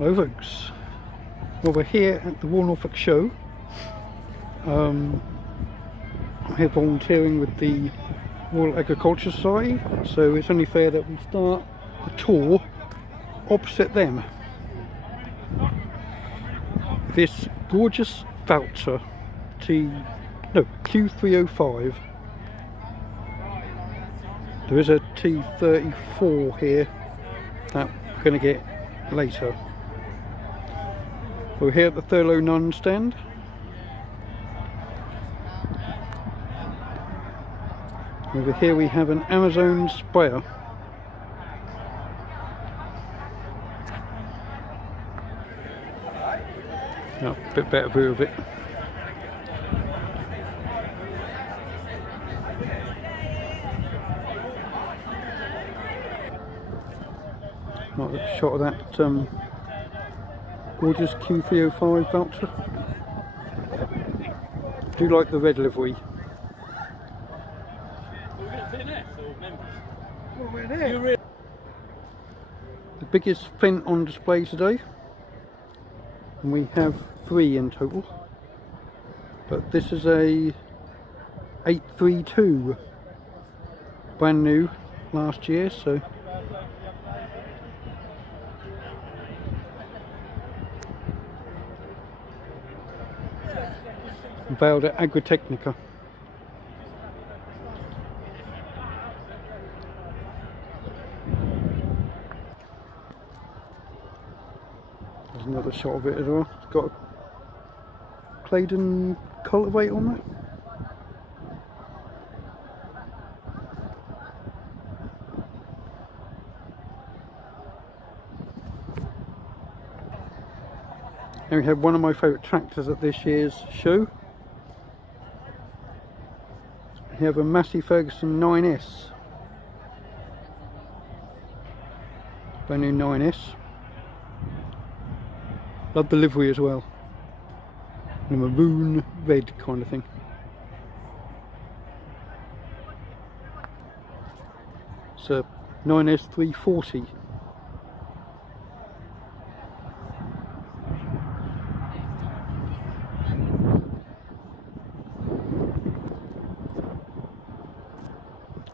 Hello folks, well we're here at the Royal Norfolk Show. I'm here volunteering with the Royal Agriculture Society, so it's only fair that we start a tour opposite them. This gorgeous Valtra Q305. There is a T34 here that we're going to get later. We're here at the Thurlow Nunn stand. Over here we have an Amazon sprayer. A bit better view of it. Not a shot of that gorgeous Q305 Valtra. Do you like the red livery? The biggest fin on display today, and we have 3 in total, but this is a 832, brand new last year, so availed at Agritechnica. There's another shot of it as well. It's got a Claydon cultivate on it. And we have one of my favourite tractors at this year's show. We have a Massey Ferguson 9S. Brand new 9S. Love the livery as well. The maroon red kind of thing. It's a 9S 340.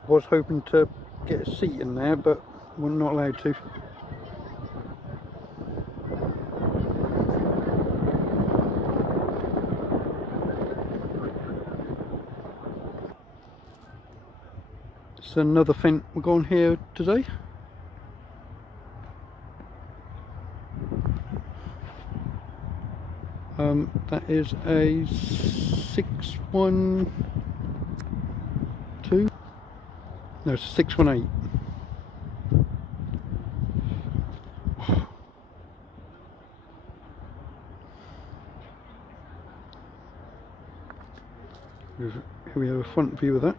I was hoping to get a seat in there, but we're not allowed to. It's another Fendt we're going here today. That is a 612. No, it's a 618. Here we have a front view of that.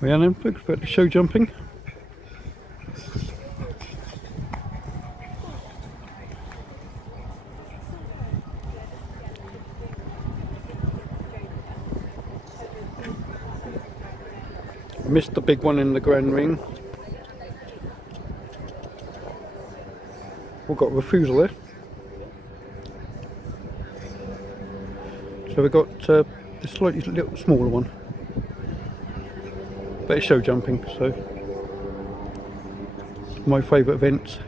We are now folks about the show jumping. Missed the big one in the Grand Ring. We've got a refusal there. So we've got the slightly little smaller one. But it's show jumping, so my favourite events.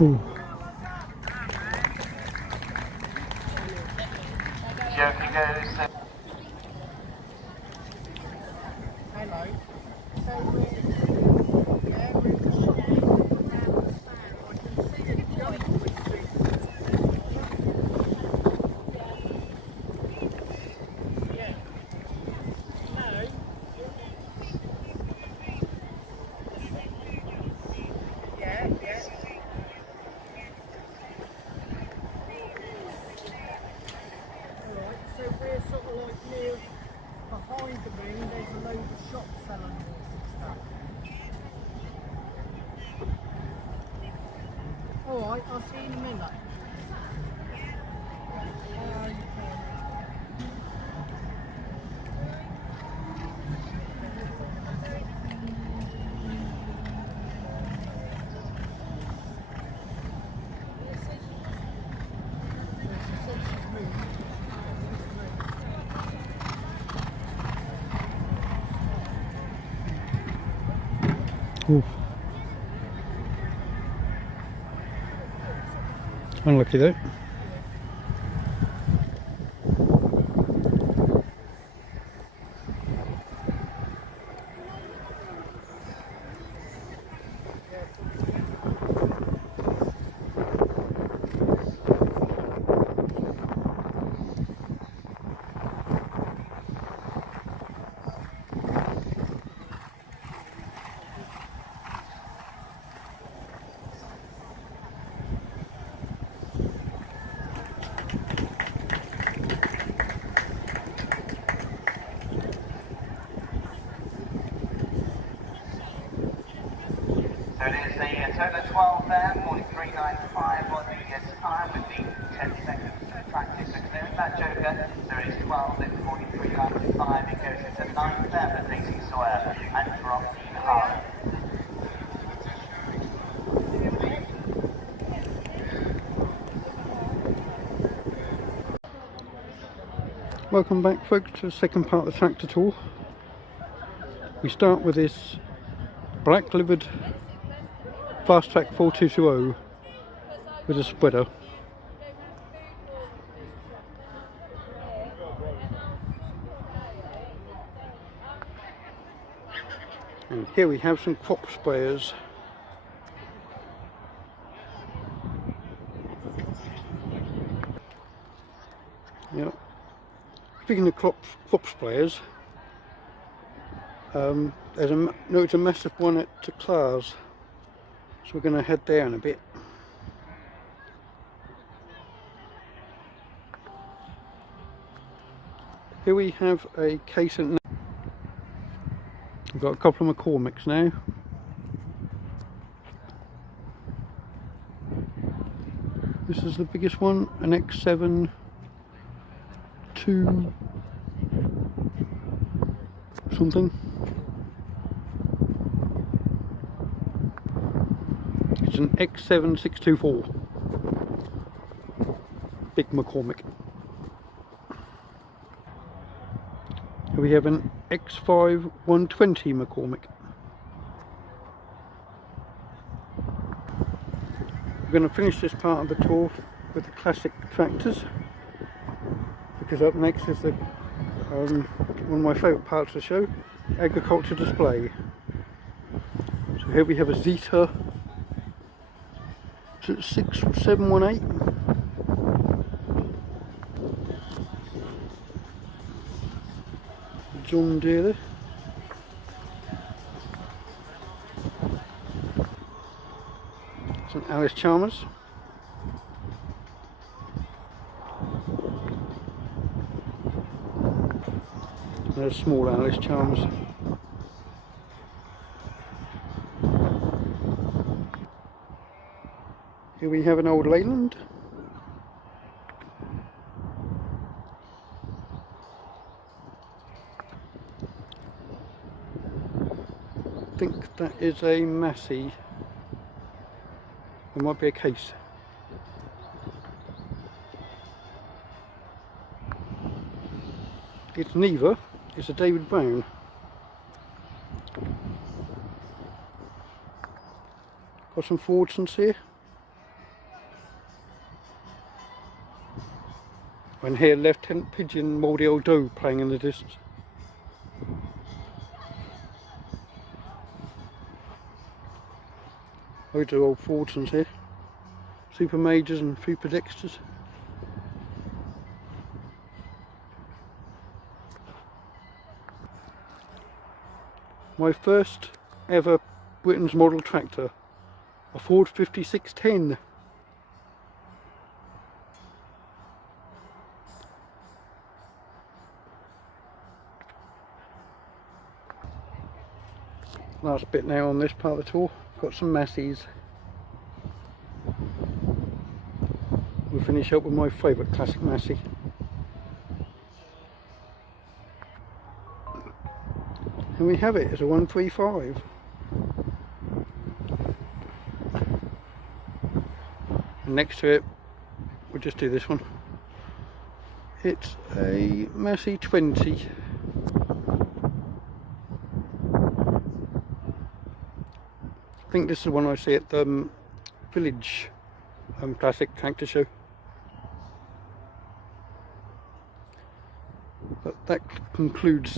Ooh. Joker goes. Hello. We're sort of like near behind the ring, there's a load of shops selling horse and stuff. Alright, I'll see you in a minute. Ooh. Unlucky though. So it is a total of 12 there, 43.95 on the time with the 10 seconds practice for clearing that Joker. So it is 12 at 43.95. It goes into 9th there for Daisy Sawyer and from Dean Hart. Welcome back folks to the second part of the tractor tour. We start with this black livered Fast Track 4220 with a spreader. And here we have some crop sprayers. Yeah. Speaking of crop sprayers, there's a massive one at Clares, so we're going to head down a bit. Here we have a case at. We've got a couple of McCormicks now. This is the biggest one, an X7 2 something. It's an X7 624. Big McCormick. Here we have an X5 120 McCormick. We're going to finish this part of the tour with the classic tractors, because up next is the one of my favourite parts of the show, agriculture display. So here we have a Zeta 6718. John Deere. It's an Alice Chalmers. There's small Alice Chalmers. Here we have an old Leyland. I think that is a Massey. It might be a Case. It's neither. It's a David Brown. Got some Fordsons here. and hear Lieutenant Pigeon Mouldy Old Doe playing in the distance. Loads of old Fordsons here, Super Majors and Super Dexters. My first ever Britain's model tractor, a Ford 5610. Last bit now on this part of the tour, got some Massies. We'll finish up with my favourite classic Massey. And we have it as a 135. And next to it, we'll just do this one. It's a Massey 20. I think this is the one I see at the Village Classic Tractor Show. But that concludes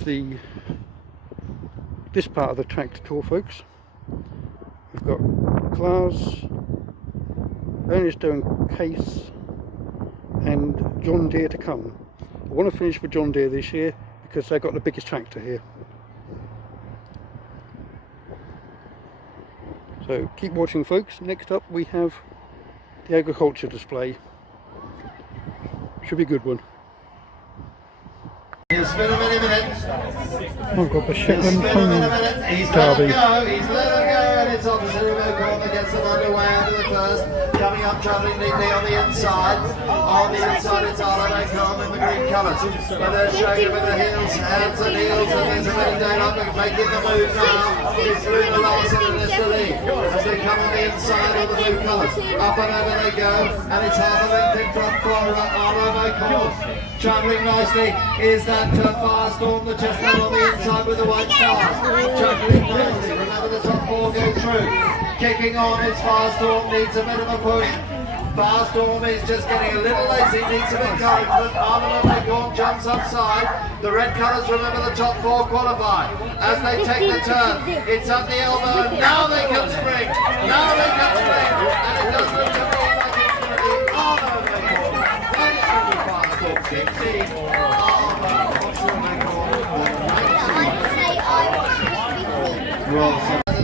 this part of the tractor tour, folks. We've got Claas, Ernest Doe and Case, and John Deere to come. I want to finish with John Deere this year because they've got the biggest tractor here. So keep watching, folks. Next up we have the agriculture display. Should be a good one. He'll spin him in a minute. I've got the He'll Shetland spin him in a Pony minute. He's let him Derby. go. He's let him go. And it's opposite of O'Connor gets them underway out of the first. Coming up, travelling neatly on the inside. On the inside, it's Arlo O'Connor in the green colours. But they're showing with the heels, hands and heels. And there's a bit of daylight making the move now. It's through the last of the Lee as they come on the inside of the blue colours. Up and over they go. And it's half a length in front for Arlo O'Connor. Travelling nicely is that Firestorm, the chestnut on the inside with the white stars. Travelling nicely, remember the top four go through. Kicking on, it's Firestorm, needs a bit of a push. Firestorm is just getting a little lazy, needs a bit of encouragement. Arnold Leghorn jumps upside. The red colours, remember the top four qualify. As they take the turn, it's at the elbow. Now they can spring. Now they can spring. And it does look to me like it's going to be Arnold Leghorn. That is going to be Firestorm 15.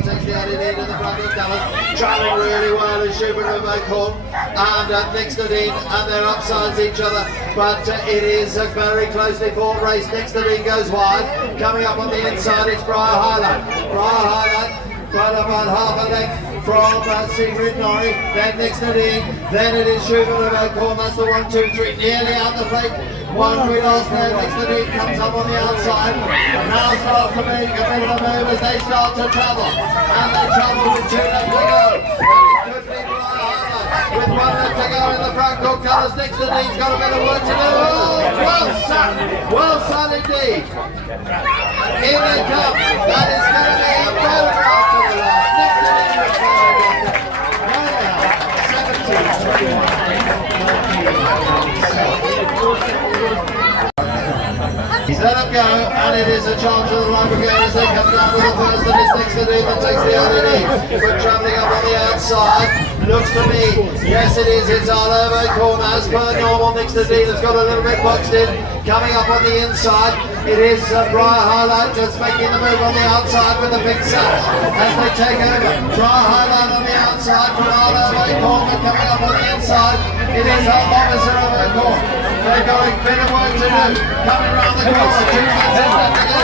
Takes the added lead in the front of Dallas, travelling really well as Schubert and O'Connor and Nixtadine, and they're upsides each other, but it is a very closely fought race. Nixtadine goes wide, coming up on the inside it's Briar Highlight. Briar Highlight, right about half a length from Sigrid Norrie, then Nixtadine, then it is Schubert and O'Connor. That's the 1, 2, 3, nearly out the plate. One we lost there, Nixtadine comes up on the outside, now starts to make a bit of a move as they start to travel, and they travel with 2 left to go, and it could be with 1 left to go in the front court colours. Nixtadine's got a bit of work to do. Oh, well son indeed. Here they come, that is going to be a photograph to the last. Nixtadine was going to 17-21. He's let him go, and it is a charge of the line again as they come down with the first, and it's Nixtadine that takes the early lead. But travelling up on the outside, looks to me, yes it is, it's Arlo O'Connor as per normal. Nixtadine has got a little bit boxed in. Coming up on the inside, it is Briar Highlight that's making the move on the outside with the big sash as they take over. Briar Highlight on the outside from Arlo O'Connor. Coming up on the inside, it is our officer of O'Connor. They've got a bit of work to do. Coming round the corner, 2 minutes left to go.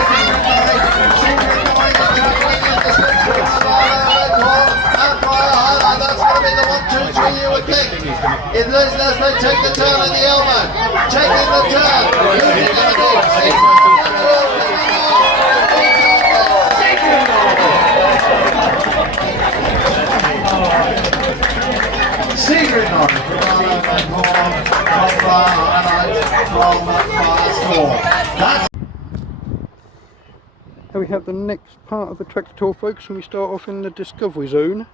Secret Norrie travelling in the split from Arlo O'Connor and Briar Highlight. That's going to be the 1, 2, 3 you would think. It looks as they take the turn at the elbow. Taking the turn. Who's it going to be? Secret Norrie from Arlo O'Connor from Highlight from Firestorm. Here we have the next part of the tractor tour, folks, and we start off in the Discovery Zone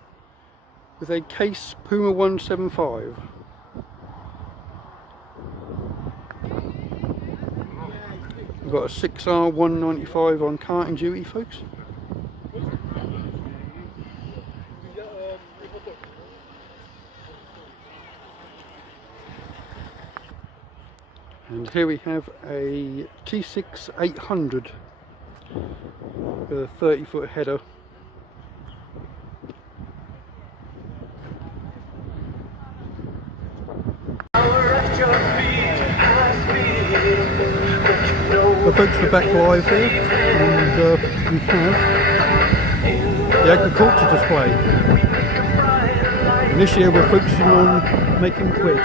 with a Case Puma 175. got a 6R 195 on carting duty, folks. And here we have a T6 800 with a 30-foot header. So folks, we're back live here, and we have the agriculture display. And this year we're focusing on making quid.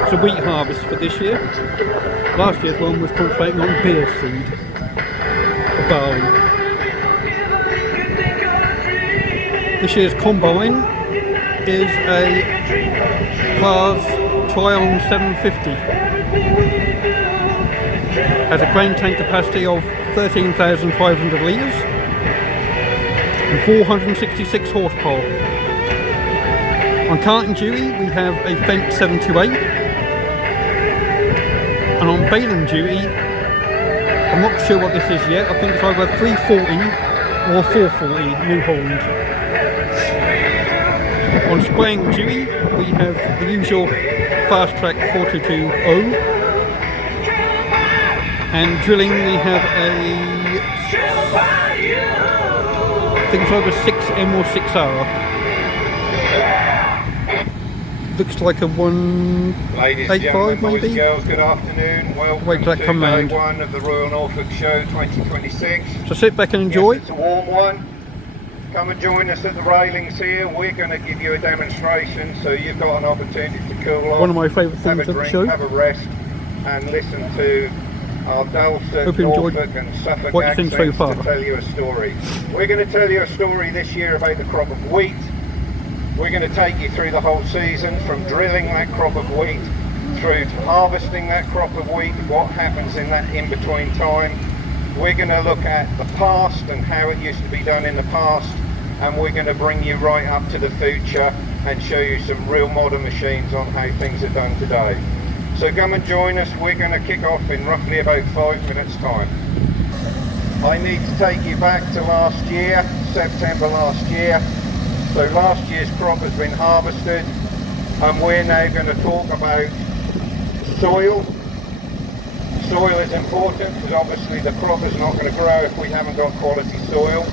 It's a wheat harvest for this year. Last year's one was concentrating on beer seed, or barley. This year's combine is a Class Trion 750. Has a grain tank capacity of 13,500 litres and 466 horsepower. On carting duty we have a Fendt 728, and on baling duty I'm not sure what this is yet. I think it's either 340 or 440 New Holland. On spraying duty we have the usual Fast Track 422O, and drilling we have a, I think it's either 6M or 6R. Looks like a 185 boys maybe. And girls, good afternoon. Welcome Wait till that to come day round. 1 of the Royal Norfolk Show 2026. So sit back and enjoy. Yes, it's a warm one. Come and join us at the railings here. We're going to give you a demonstration, so you've got an opportunity to cool off. One of my favourite have things a of the drink, show. have a rest, and listen to our dulcet Hope you enjoyed Norfolk and Suffolk what you think so accents far. to tell you a story. We're going to tell you a story this year about the crop of wheat. We're going to take you through the whole season, from drilling that crop of wheat through to harvesting that crop of wheat, what happens in that in-between time. We're going to look at the past and how it used to be done in the past, and we're going to bring you right up to the future and show you some real modern machines on how things are done today. So come and join us. We're going to kick off in roughly about 5 minutes time. I need to take you back to last year, September last year. So last year's crop has been harvested, and we're now going to talk about soil. Soil is important because obviously the crop is not going to grow if we haven't got quality soil.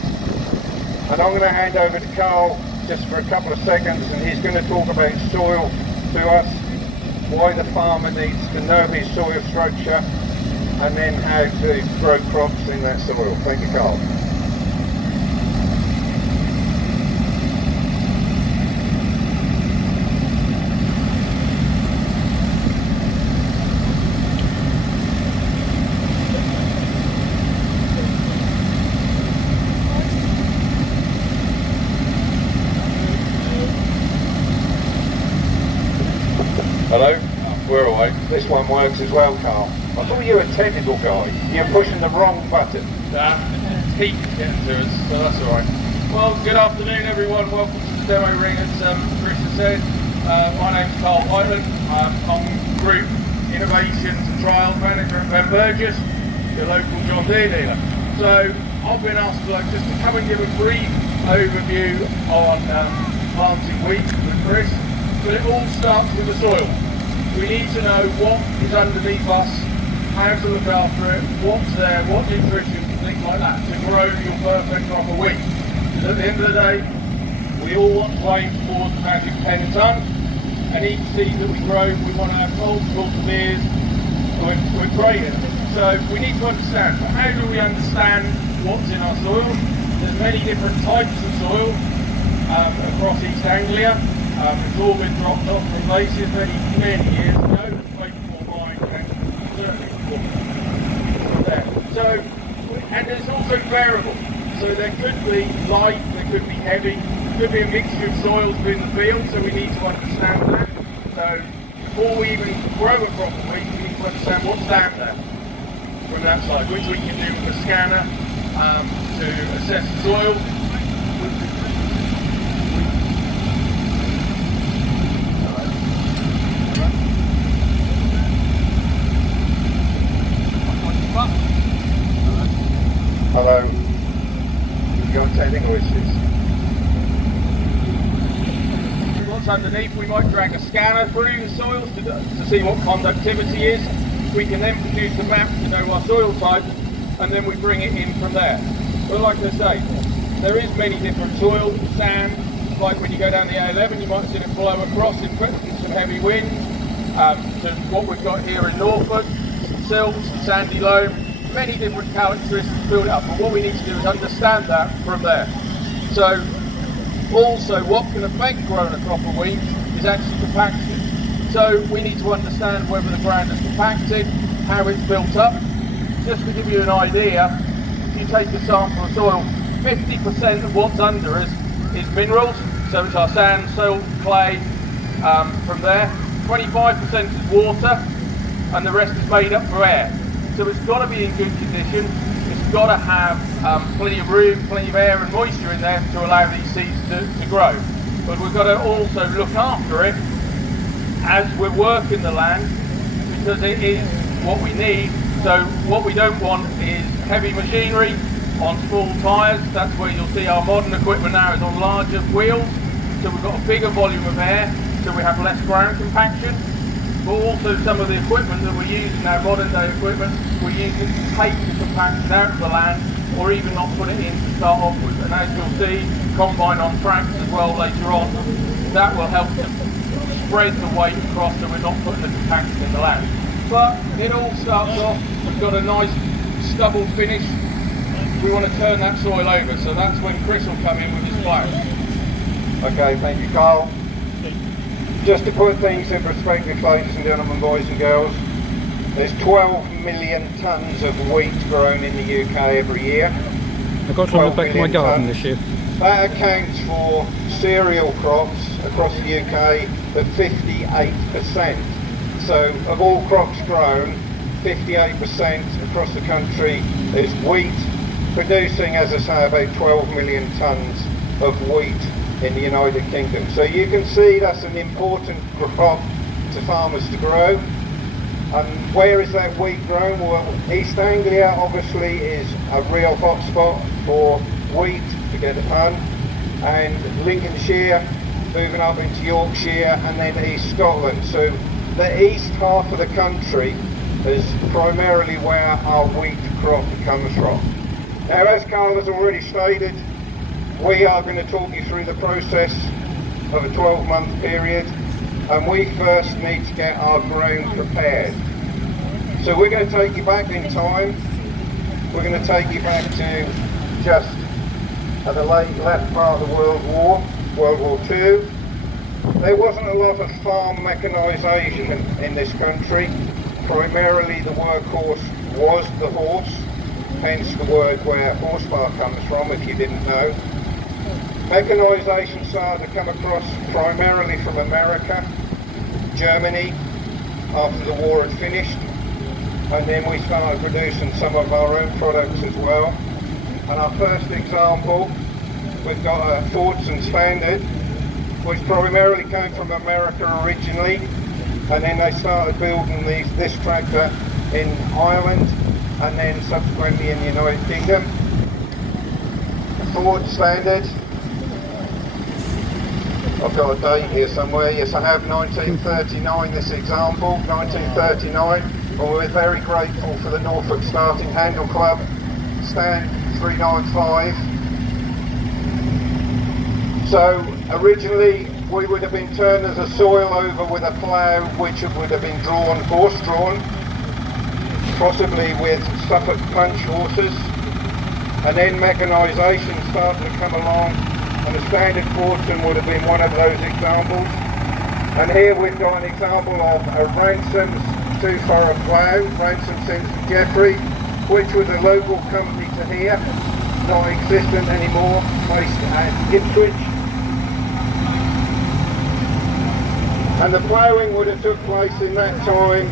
And I'm going to hand over to Carl just for a couple of seconds, and he's going to talk about soil to us, why the farmer needs to know his soil structure, and then how to grow crops in that soil. Thank you, Carl. Hello? We're away. This one works as well, Carl. I thought you were a technical guy. You're pushing the wrong button. Heat getting to us, so that's alright. Well, good afternoon everyone, welcome to the demo ring. As Richard said, my name's Carl Hyland. I'm Group Innovations and Trials Manager at Ben Burgess, your local John Deere dealer. So I've been asked just to come and give a brief overview on planting wheat with Chris, but it all starts with the soil. We need to know what is underneath us, how to look after it, what's there, what nutrition, things like that, to grow your perfect crop of wheat. Because at the end of the day, we all want to aim towards the magic 10 ton, and each seed that we grow, we want to have multiple years we're grading. So we need to understand, but how do we understand what's in our soil? There's many different types of soil across East Anglia. It's all been dropped off from places many years ago, way before mine, and certainly before there. So, and it's also variable. So there could be light, there could be heavy, there could be a mixture of soils within the field, so we need to understand that. So before we even grow a crop of wheat, we need to understand what's down there from that side, which we can do with a scanner to assess the soil. what's underneath. We might drag a scanner through the soils to see what conductivity is. We can then produce a map to know our soil type, and then we bring it in from there. But like I say, there is many different soils, sand, like when you go down the A11 you might see it blow across in some heavy wind. So what we've got here in Norfolk, silts, sandy loam, many different characteristics build up, but what we need to do is understand that from there. So also what can affect growing a crop of wheat is actually compaction. So we need to understand whether the ground is compacted, how it's built up. Just to give you an idea, if you take a sample of soil, 50% of what's under us is minerals, so it's our sand, silt, clay, from there. 25% is water, and the rest is made up for air. So it's got to be in good condition. It's got to have plenty of room, plenty of air and moisture in there to allow these seeds to grow. But we've got to also look after it as we're working the land, because it is what we need. So what we don't want is heavy machinery on small tyres. That's where you'll see our modern equipment now is on larger wheels. So we've got a bigger volume of air, so we have less ground compaction. But also some of the equipment that we're using now, modern day equipment, we're using to take the compaction out of the land, or even not put it in to start off with. And as you'll see, combine on tracks as well later on, that will help to spread the weight across so we're not putting the compaction in the land. But it all starts off, we've got a nice stubble finish. We want to turn that soil over, so that's when Chris will come in with his plough. Okay, thank you, Carl. Just to put things in perspective, ladies and gentlemen, boys and girls, there's 12 million tonnes of wheat grown in the UK every year. I've got some on the back of my garden this year. That accounts for cereal crops across the UK of 58%. So of all crops grown, 58% across the country is wheat, producing, as I say, about 12 million tonnes of wheat in the United Kingdom. So you can see that's an important crop to farmers to grow. And where is that wheat grown? Well, East Anglia obviously is a real hot spot for wheat, to get a pun, and Lincolnshire, moving up into Yorkshire, and then East Scotland. So the east half of the country is primarily where our wheat crop comes from. Now, as Carl has already stated, we are going to talk you through the process of a 12-month period, and we first need to get our ground prepared. So we're going to take you back in time. We're going to take you back to just at the left part of the World War II. There wasn't a lot of farm mechanisation in this country. Primarily the workhorse was the horse, hence the word where horsepower comes from, if you didn't know. Mechanisation started to come across primarily from America, Germany, after the war had finished, and then we started producing some of our own products as well. And our first example, we've got a Fordson Standard, which primarily came from America originally, and then they started building this tractor in Ireland, and then subsequently in the United Kingdom. A Ford Standard, I've got a date here somewhere, yes I have, 1939 this example, 1939, and we're very grateful for the Norfolk Starting Handle Club, stand 395. So originally we would have been turned as a soil over with a plough which would have been drawn, horse drawn, possibly with Suffolk punch horses, and then mechanisation started to come along, and the standard Fordson would have been one of those examples. And here we've got an example of a Ransom's 2-furrow plough, Ransom Simpson Jeffrey, which was a local company to here, not existent anymore, based at Ipswich. And the ploughing would have took place in that time.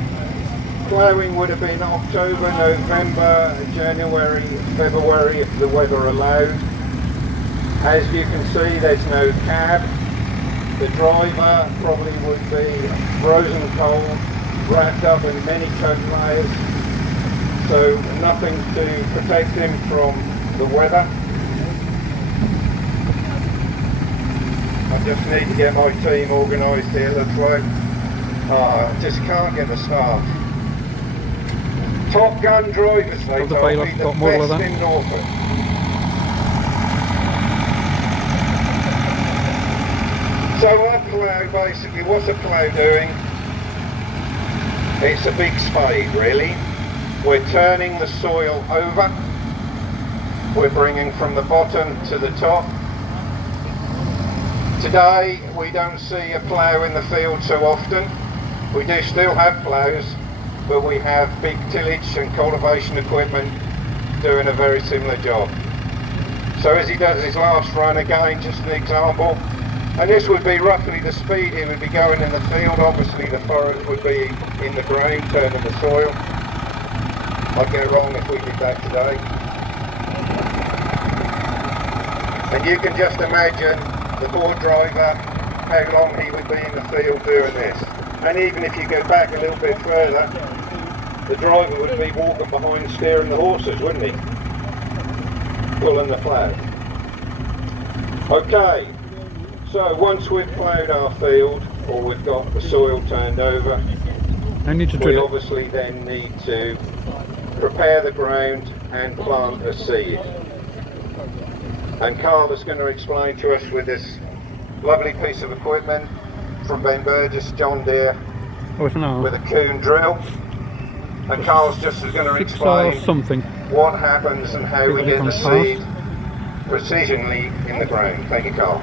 Ploughing would have been October, November, January, February if the weather allowed. As you can see, there's no cab. The driver probably would be frozen cold, wrapped up in many coat layers, so nothing to protect him from the weather. I just need to get my team organised here, looks like. I just can't get the staff. Top Gun drivers, they the told me, bailiff the got model of best that. in Norfolk. So a plough, basically, what's a plough doing? It's a big spade, really. We're turning the soil over. We're bringing from the bottom to the top. Today we don't see a plough in the field so often. We do still have ploughs, but we have big tillage and cultivation equipment doing a very similar job. So as he does his last run, again, just an example, and this would be roughly the speed he would be going in the field. Obviously the forage would be in the ground, turning the soil. I'd go wrong if we did that today. And you can just imagine the board driver, how long he would be in the field doing this. And even if you go back a little bit further, the driver would be walking behind steering the horses, wouldn't he? Pulling the plough. Okay, so once we've ploughed our field, or we've got the soil turned over, I need to we drill it. obviously then need to prepare the ground and plant a seed. And Carl is going to explain to us with this lovely piece of equipment from Ben Burgess, John Deere, Oh, it's an hour. with a coon drill. And Carl's just going to 6 hours explain something. what happens and how we Think get it the comes past. seed precisionally in the ground. Thank you, Carl.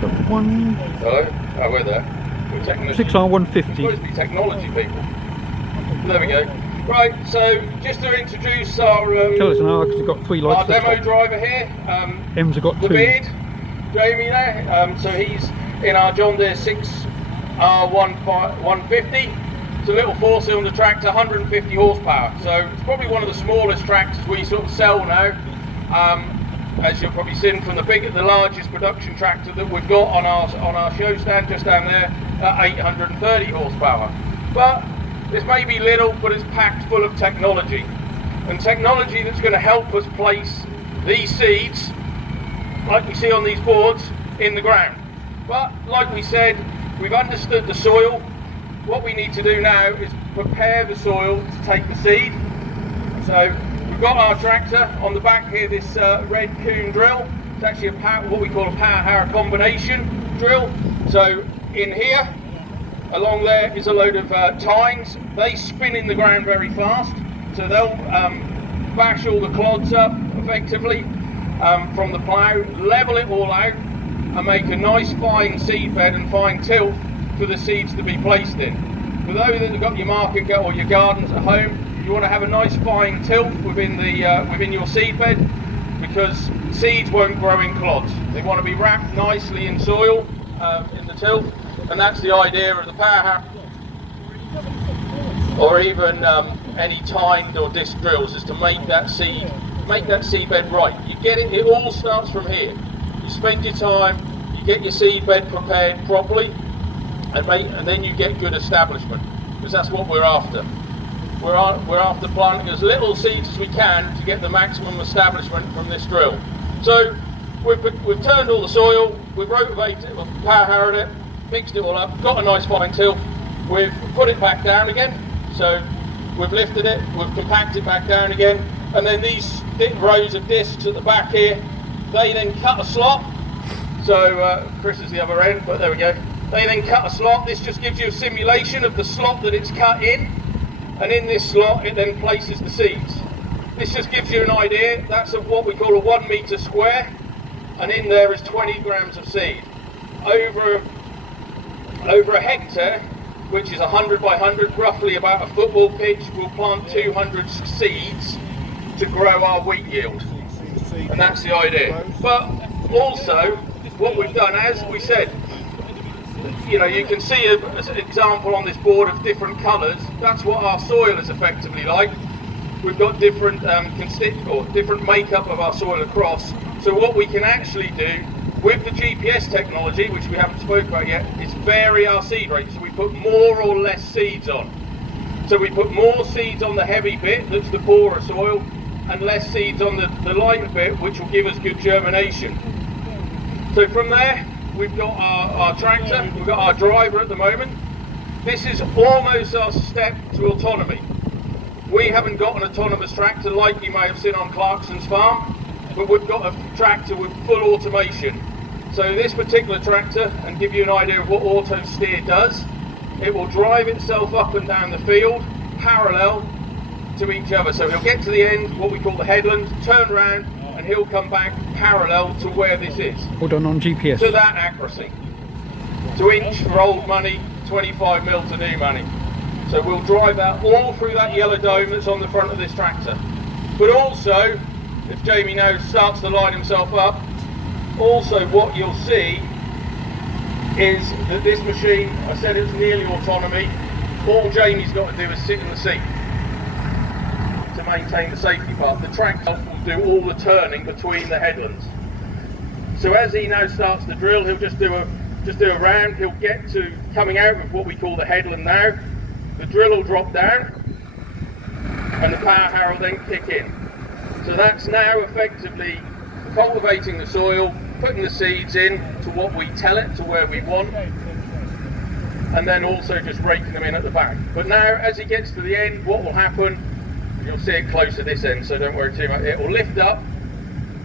So one, Hello? Oh, we're there. We're technology. 6 hour We're 150. supposed to be technology people. There we go. Right, so just to introduce our Tell us an hour because we've got 3 our lights. at the demo top. driver here. M's have got The 2. beard, Jamie there. So he's in our John Deere 6R150. It's a little 4-cylinder tractor, 150 horsepower. So it's probably one of the smallest tractors we sort of sell now. As you've probably seen from the largest production tractor that we've got on our show stand just down there at 830 horsepower. But this may be little, but it's packed full of technology, and technology that's going to help us place these seeds, like we see on these boards, in the ground. But like we said, we've understood the soil. What we need to do now is prepare the soil to take the seed. So we've got our tractor on the back here, this red coon drill. It's actually what we call a power harrow combination drill. So in here, along there is a load of tines. They spin in the ground very fast, so they'll bash all the clods up effectively from the plough, level it all out, and make a nice fine seed bed and fine tilth for the seeds to be placed in. For those that have got your market or your gardens at home, you want to have a nice fine tilth within your seed bed, because seeds won't grow in clods. They want to be wrapped nicely in soil in the tilth, and that's the idea of the power harrow, or even any tined or disc drills, is to make that seed bed right. You get it. It all starts from here. You spend your time, you get your seed bed prepared properly, and then you get good establishment, because that's what we're after. We're after planting as little seeds as we can to get the maximum establishment from this drill. So we've turned all the soil, we've rotivated it, we've power harrowed it, mixed it all up, got a nice fine tilth. We've put it back down again, so we've lifted it, we've compacted back down again, and then these rows of discs at the back here, they then cut a slot. So Chris is the other end, but there we go. They then cut a slot. This just gives you a simulation of the slot that it's cut in, and in this slot it then places the seeds. This just gives you an idea. That's of what we call a 1 metre square, and in there is 20 grams of seed. Over a hectare, which is 100 by 100, roughly about a football pitch, we'll plant 200 seeds to grow our wheat yield, and that's the idea. But also, what we've done, as we said, you know, you can see as an example on this board of different colours. That's what our soil is effectively like. We've got different different makeup of our soil across. So what we can actually do With the GPS technology, which we haven't spoken about yet, it's vary our seed rate. So we put more or less seeds on. So we put more seeds on the heavy bit, that's the poorer soil, and less seeds on the lighter bit, which will give us good germination. So from there, we've got our tractor, we've got our driver at the moment. This is almost our step to autonomy. We haven't got an autonomous tractor like you may have seen on Clarkson's farm, but we've got a tractor with full automation. So this particular tractor, and give you an idea of what auto steer does, it will drive itself up and down the field parallel to each other. So he'll get to the end, what we call the headland, turn around, and he'll come back parallel to where this is. All done on GPS. To that accuracy. To inch for old money, 25 mil to new money. So we'll drive that all through that yellow dome that's on the front of this tractor. But also, if Jamie now starts to line himself up, also what you'll see is that this machine, I said it's nearly autonomy, all Jamie's got to do is sit in the seat to maintain the safety part. The tractor will do all the turning between the headlands. So as he now starts to drill, he'll just do a round, he'll get to coming out of what we call the headland now, the drill will drop down, and the power harrow will then kick in. So that's now effectively cultivating the soil, putting the seeds in to what we tell it, to where we want, and then also just raking them in at the back. But now as he gets to the end, what will happen, you'll see it close to this end, so don't worry too much, it will lift up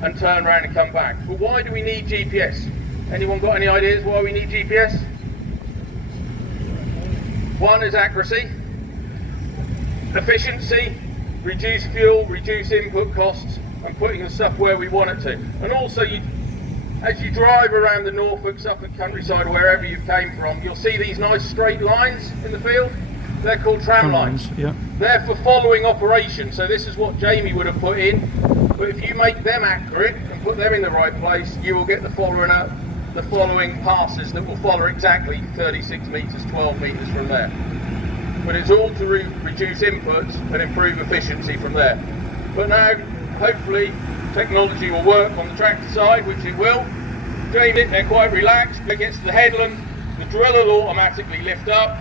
and turn around and come back. But why do we need GPS? Anyone got any ideas why we need GPS? One is accuracy, efficiency, reduce fuel, reduce input costs, and putting the stuff where we want it to. And also, as you drive around the Norfolk, Suffolk countryside, or wherever you came from, you'll see these nice straight lines in the field. They're called tram lines. Yeah. They're for following operation, so this is what Jamie would have put in. But if you make them accurate and put them in the right place, you will get the following passes that will follow exactly 36 metres, 12 metres from there. But it's all to reduce inputs and improve efficiency from there. But now, hopefully, technology will work on the tractor side, which it will. Jamie, they're quite relaxed. When it gets to the headland, the drill will automatically lift up,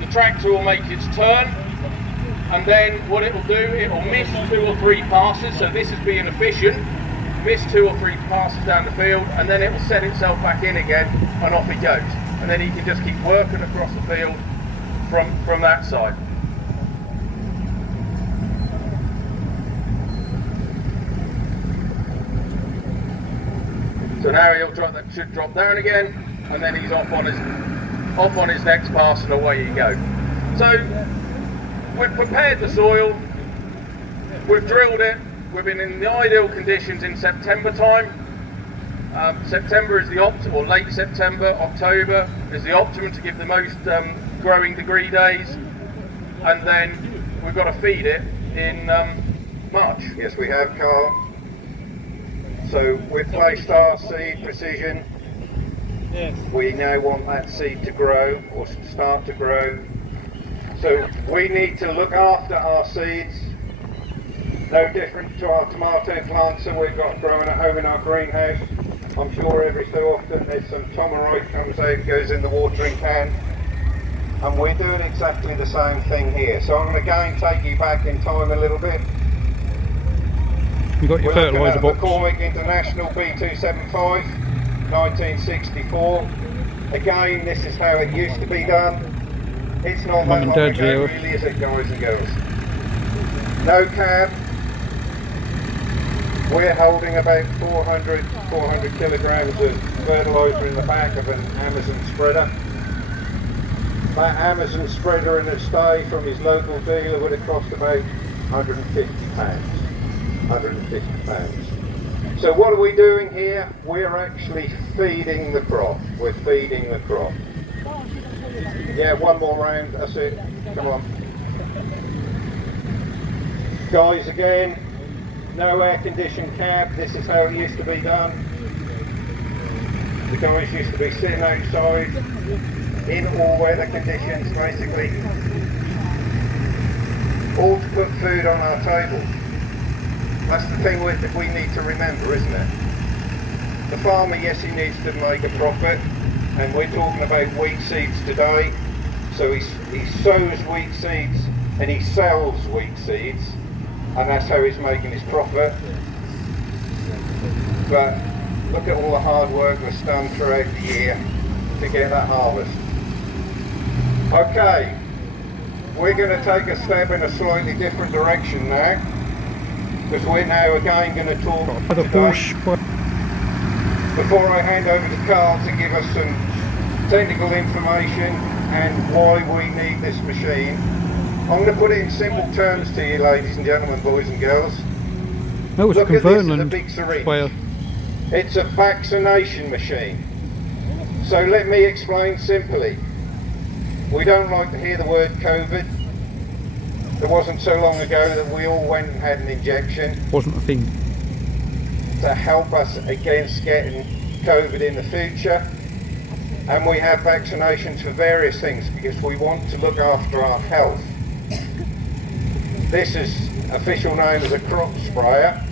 the tractor will make its turn, and then what it will do, it will miss 2 or 3 passes, so this is being efficient, miss 2 or 3 passes down the field, and then it will set itself back in again, and off it goes. And then he can just keep working across the field from that side. So now that should drop down again, and then he's off on his next pass, and away you go. So we've prepared the soil, we've drilled it, we've been in the ideal conditions in September time. September is the optimum, or late September, October is the optimum to give the most growing degree days, and then we've got to feed it in March. Yes, we have, Carl. So we've placed our seed precision. Yes. We now want that seed to grow, or start to grow. So we need to look after our seeds. No different to our tomato plants that we've got growing at home in our greenhouse. I'm sure every so often there's some tomarite comes out, goes in the watering can. And we're doing exactly the same thing here. So I'm going to again take you back in time a little bit. You got your fertiliser box. McCormick International B275, 1964. Again, this is how it used to be done. It's not Mum and that long Dad's ago, era. really, is it, guys and girls? No cab. We're holding about 400 kilograms of fertiliser in the back of an Amazon spreader. That Amazon spreader in a stay from his local dealer would have cost about £150. So what are we doing here? We're actually feeding the crop. We're feeding the crop. Yeah, one more round, that's it. Come on. Guys, again, no air-conditioned cab. This is how it used to be done. The guys used to be sitting outside in all weather conditions, basically, all to put food on our table. That's the thing we need to remember, isn't it? the farmer, yes, he needs to make a profit, and we're talking about wheat seeds today. So he sows wheat seeds and he sells wheat seeds, and that's how he's making his profit. But look at all the hard work that's done throughout the year to get that harvest. Okay, we're going to take a step in a slightly different direction now, because we're now again going to talk today. Before I hand over to Carl to give us some technical information and why we need this machine, I'm going to put it in simple terms to you, ladies and gentlemen, boys and girls. No, it's Look at this as a Converland big syringe. sprayer. It's a vaccination machine. So let me explain simply. We don't like to hear the word COVID. It wasn't so long ago that we all went and had an injection. Wasn't a thing. To help us against getting COVID in the future. And we have vaccinations for various things because we want to look after our health. This is official name as a crop sprayer,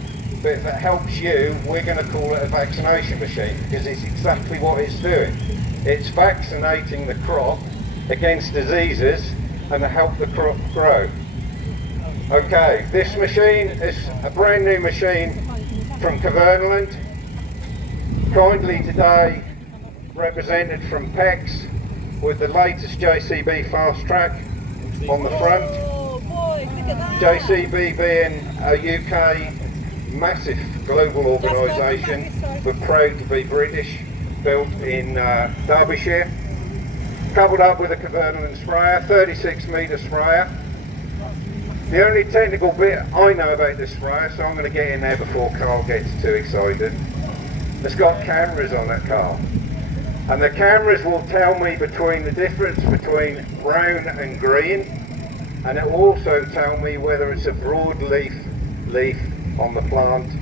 but if it helps you, we're going to call it a vaccination machine because it's exactly what it's doing. It's vaccinating the crop against diseases and to help the crop grow. Okay, this machine is a brand new machine from Converland, kindly today represented from PEX with the latest JCB fast track on the front. JCB being a UK massive global organisation, but proud to be British, built in Derbyshire, coupled up with a Converland sprayer, 36 metre sprayer. The only technical bit I know about this sprayer, so I'm going to get in there before Carl gets too excited, it's got cameras on it, Carl. And the cameras will tell me between the difference between brown and green, and it will also tell me whether it's a broad leaf on the plant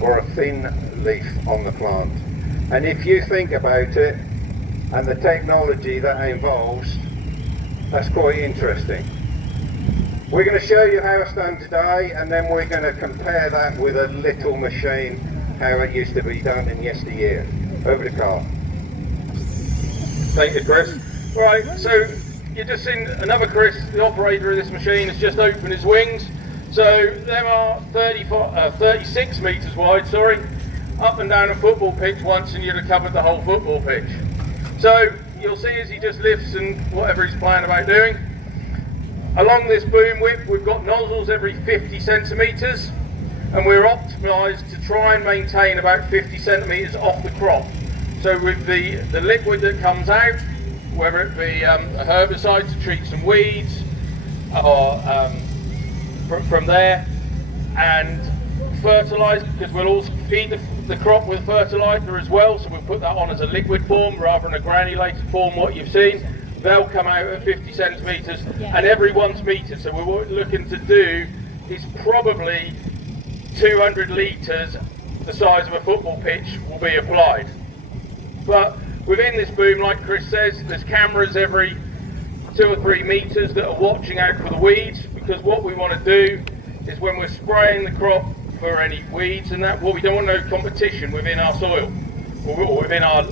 or a thin leaf on the plant. And if you think about it and the technology that involves, that's quite interesting. We're going to show you how it's done today, and then we're going to compare that with a little machine, how it used to be done in yesteryear. Over to Carl. Thank you, Chris. Right, so you've just seen another Chris, the operator of this machine, has just opened his wings. So them are 36 metres wide, up and down a football pitch once, and you'd have covered the whole football pitch. So you'll see as he just lifts and whatever he's planning about doing. Along this boom width, we've got nozzles every 50 centimetres, and we're optimised to try and maintain about 50 centimetres off the crop. So with the liquid that comes out, whether it be a herbicide to treat some weeds, or from there, and fertiliser, because we'll also feed the crop with fertiliser as well, so we'll put that on as a liquid form rather than a granulated form, what you've seen. They'll come out at 50 centimetres, and every one's metered. So what we're looking to do is probably 200 litres, the size of a football pitch, will be applied. But within this boom, like Chris says, there's cameras every 2 or 3 metres that are watching out for the weeds, because what we want to do is when we're spraying the crop for any weeds and that, well, we don't want no competition within our soil or within our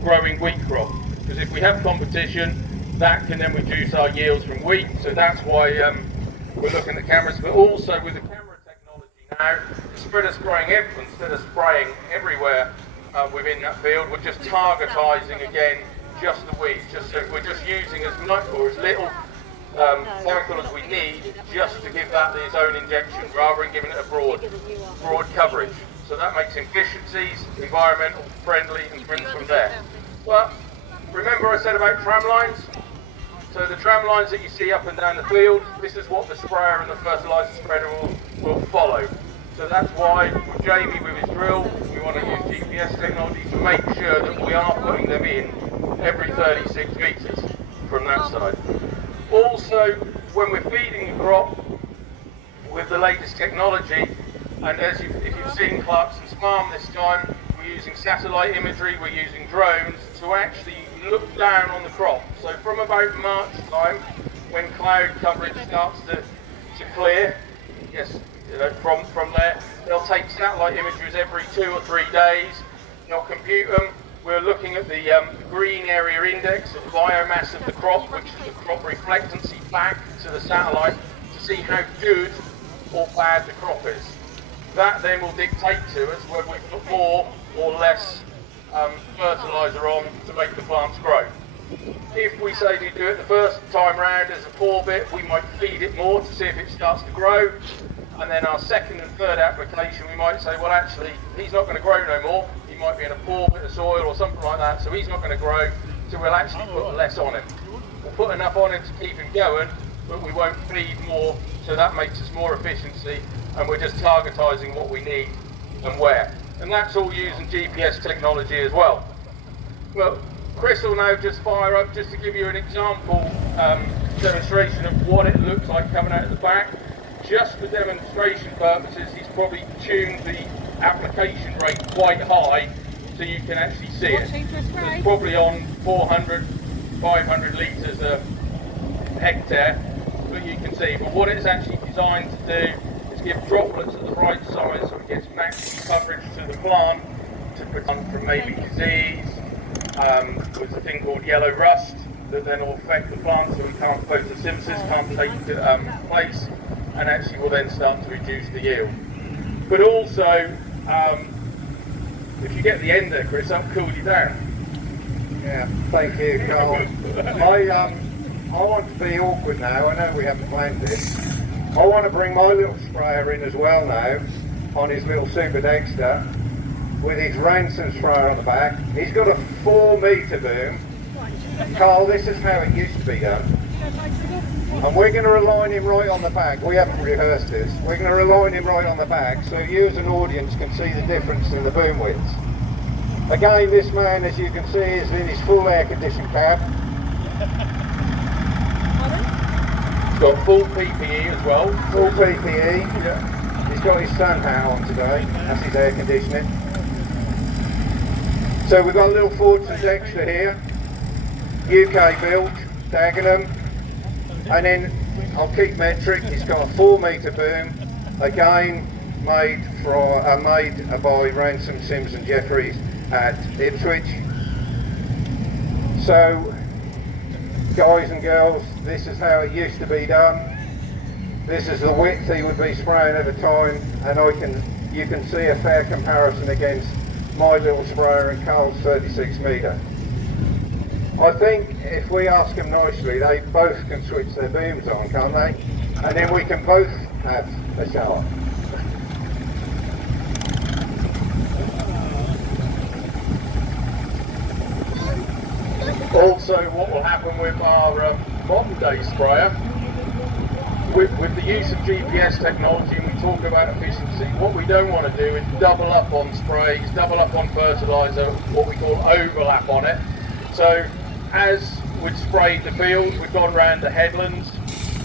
growing wheat crop, because if we have competition, that can then reduce our yields from wheat. So that's why we're looking at cameras, but also with the camera technology now, instead of spraying everywhere within that field, we're just targetising again just the weeds. So we're just using as much or as little chemical as we need just to give that its own injection, rather than giving it a broad coverage. So that makes efficiencies, environmental friendly, and brings from there. But remember I said about tram lines? So the tram lines that you see up and down the field, this is what the sprayer and the fertiliser spreader will follow. So that's why with Jamie with his drill, we want to use GPS technology to make sure that we are putting them in every 36 metres from that side. Also, when we're feeding the crop with the latest technology, and if you've seen Clarkson's farm this time, we're using satellite imagery, we're using drones to actually look down on the crop. So from about March time, when cloud coverage starts to clear, yes, from there, they'll take satellite images every 2 or 3 days not compute them. We're looking at the green area index of biomass of the crop, which is the crop reflectancy back to the satellite, to see how good or bad the crop is. That then will dictate to us whether we put more or less fertiliser on to make the plants grow. If we say to do it the first time round as a poor bit, we might feed it more to see if it starts to grow. And then our second and third application, we might say, well, actually, he's not going to grow no more. He might be in a poor bit of soil or something like that, so he's not going to grow, so we'll actually put less on him. We'll put enough on him to keep him going, but we won't feed more, so that makes us more efficiency, and we're just targetising what we need and where. And that's all using GPS technology as well. Well, Chris will now just fire up, just to give you an example demonstration of what it looks like coming out of the back. Just for demonstration purposes, he's probably tuned the application rate quite high so you can actually see it. It's probably on 400, 500 litres a hectare, but you can see. But what it's actually designed to do is give droplets at the right size so it gets maximum coverage to the plant to protect from maybe disease. There's a thing called yellow rust that then will affect the plant, so we can't photosynthesis can't take place, and actually will then start to reduce the yield. But also, if you get the end there, Chris, that'll cool you down. Yeah, thank you, Carl. I want to be awkward now. I know we haven't planned this. I want to bring my little sprayer in as well now, on his little Super Dexter, with his Ransom sprayer on the back. He's got a 4-metre boom. Carl, this is how it used to be done. And we're going to align him right on the back. We haven't rehearsed this. We're going to align him right on the back so you as an audience can see the difference in the boom widths. Again, this man, as you can see, is in his full air-conditioned cab. He's got full PPE as well. Full PPE. Yeah. He's got his sun hat on today. That's his air conditioning. So we've got a little Fordson Dexter here. UK built, Dagenham. And then I'll keep metric. It's got a 4-metre boom, again made by Ransom, Sims and Jeffries at Ipswich. So, guys and girls, this is how it used to be done. This is the width he would be spraying at a time, and you can see a fair comparison against my little sprayer and Carl's 36 metre. I think if we ask them nicely, they both can switch their booms on, can't they? And then we can both have a shower. Also, what will happen with our modern day sprayer, with the use of GPS technology, and we talk about efficiency, what we don't want to do is double up on sprays, double up on fertiliser, what we call overlap on it. So, as we've sprayed the field, we've gone round the headlands,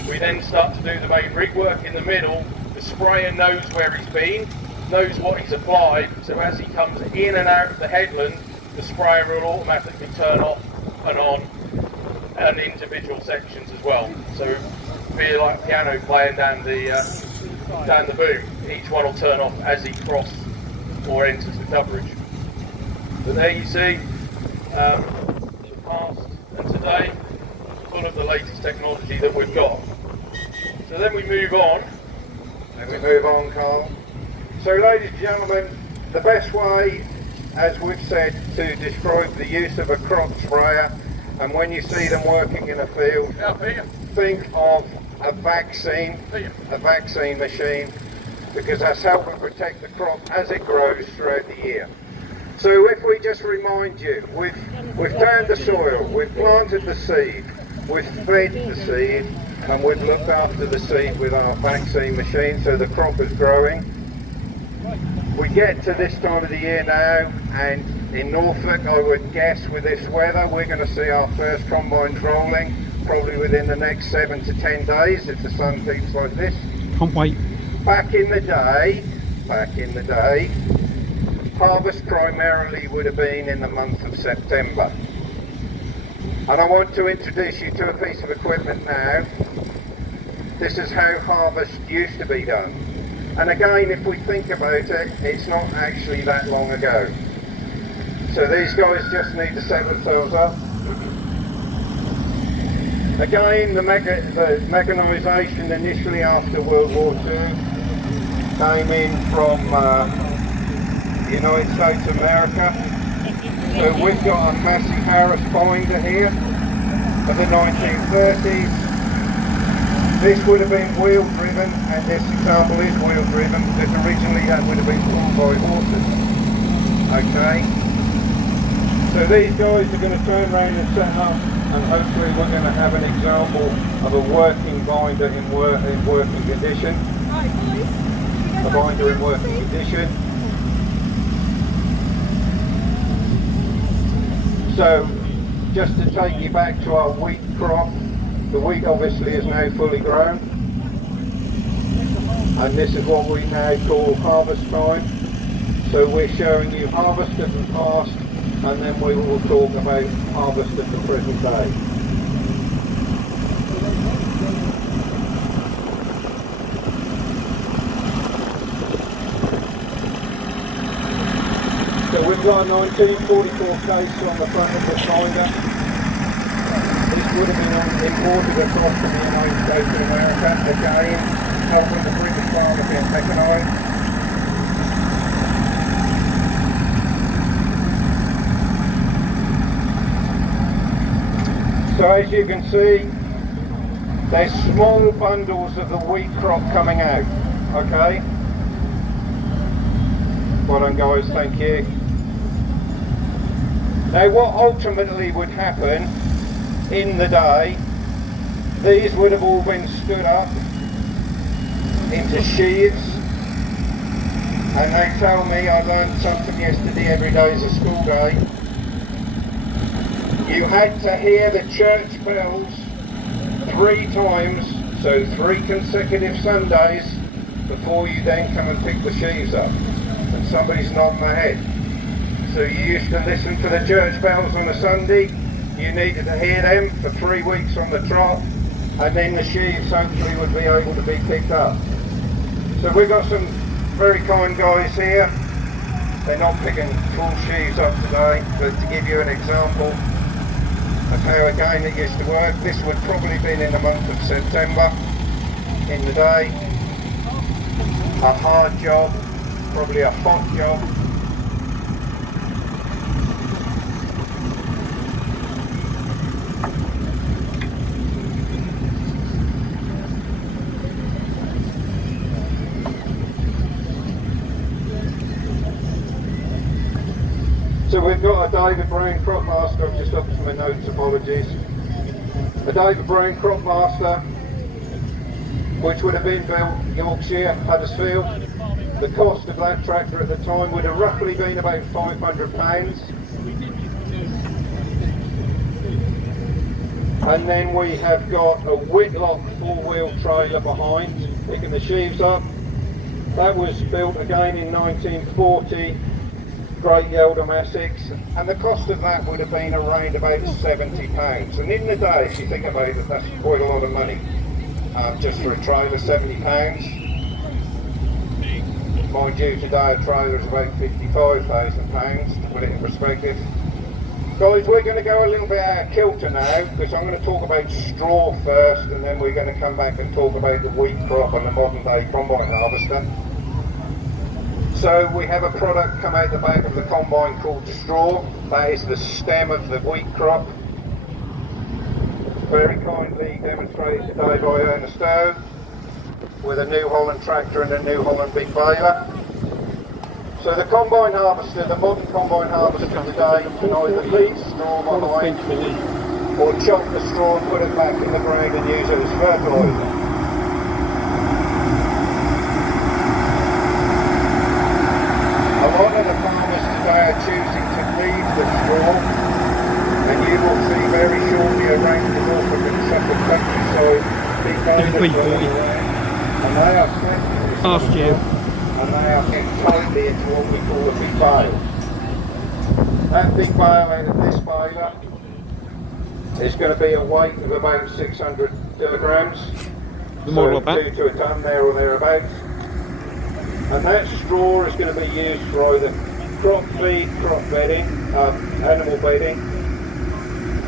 we then start to do the main rig work in the middle. The sprayer knows where he's been, knows what he's applied, so as he comes in and out of the headland, the sprayer will automatically turn off and on, and individual sections as well. So be like piano playing down the boom. Each one will turn off as he crosses or enters the coverage. But there you see, the past and today, full of the latest technology that we've got. So then we move on. Carl. So ladies and gentlemen, the best way, as we've said, to describe the use of a crop sprayer, and when you see them working in a field, think of a vaccine machine, because that's helping protect the crop as it grows throughout the year. So if we just remind you, we've turned the soil, we've planted the seed, we've fed the seed, and we've looked after the seed with our vaccine machine so the crop is growing. We get to this time of the year now, and in Norfolk, I would guess with this weather, we're going to see our first combines rolling, probably within the next 7 to 10 days if the sun keeps like this. Can't wait. Back in the day, harvest primarily would have been in the month of September. And I want to introduce you to a piece of equipment now. This is how harvest used to be done. And again, if we think about it, it's not actually that long ago. So these guys just need to set themselves up. Again, the mechanisation initially after World War II came in from the United States of America. So we've got a massive Harris binder here of the 1930s. This would have been wheel driven, and this example is wheel driven because originally that would have been pulled by horses. Okay, so these guys are going to turn around and set up, and hopefully we're going to have an example of a working binder in working condition. Right, boys. A binder in working condition. So, just to take you back to our wheat crop, the wheat obviously is now fully grown, and this is what we now call harvest time. So we're showing you harvest at the past, and then we will talk about harvest at the present day. So we've got a 1944 case on the front of the binder. This would have been imported across from the United States of America, again helping the British farmer get mechanised. So as you can see, there's small bundles of the wheat crop coming out, okay? Well done guys, thank you. Now what ultimately would happen in the day, these would have all been stood up into sheaves, and they tell me, I learned something yesterday, every day is a school day. You had to hear the church bells 3 times, so 3 consecutive Sundays, before you then come and pick the sheaves up. And somebody's nodding their head. So you used to listen to the church bells on a Sunday, you needed to hear them for 3 weeks on the trot, and then the sheaves hopefully would be able to be picked up. So we've got some very kind guys here. They're not picking full sheaves up today, but to give you an example of how again it used to work, this would probably been in the month of September in the day. A hard job, probably a hot job. So we've got a David Brown crop master, I've just up to my notes, apologies. A David Brown crop master, which would have been built Yorkshire, Huddersfield. The cost of that tractor at the time would have roughly been about £500. And then we have got a Whitlock 4-wheel trailer behind, picking the sheaves up. That was built again in 1940. Great Yeldamassics, and the cost of that would have been around about £70. And in the day, if you think about it, that's quite a lot of money. Just for a trailer, £70. Mind you, today a trailer is about £55,000, to put it in perspective. Guys, we're going to go a little bit out of kilter now, because I'm going to talk about straw first, and then we're going to come back and talk about the wheat crop and the modern day combine harvester. So we have a product come out the back of the combine called straw. That is the stem of the wheat crop. Very kindly demonstrated today by Ernest Stowe with a New Holland tractor and a New Holland big baler. So the combine harvester, the modern combine harvester today, can either feed straw behind or chop the straw and put it back in the ground and use it as fertiliser. A lot of the farmers today are choosing to leave the straw, and you will see very shortly around the Norfolk and Suffolk countryside big balers running around, and they are collecting this straw, and they are getting tightly into what we call a big bale. That big bale out of this baler is going to be a weight of about 600 kilograms, so 2 to a tonne there or thereabouts. And that straw is going to be used for either crop feed, crop bedding, animal bedding.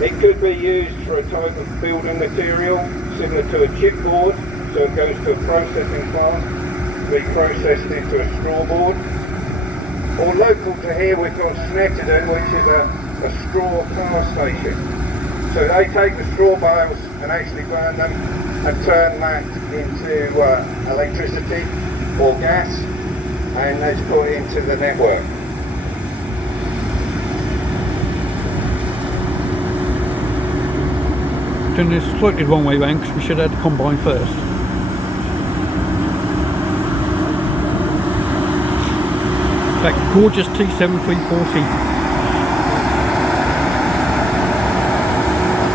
It could be used for a type of building material similar to a chipboard, so it goes to a processing plant, be processed into a straw board. Or local to here we've got Snetterden, which is a straw power station. So they take the straw bales and actually burn them and turn that into electricity or gas, and that's put into the network. Doing this slightly the wrong way round because we should have had the combine first. That gorgeous T7340.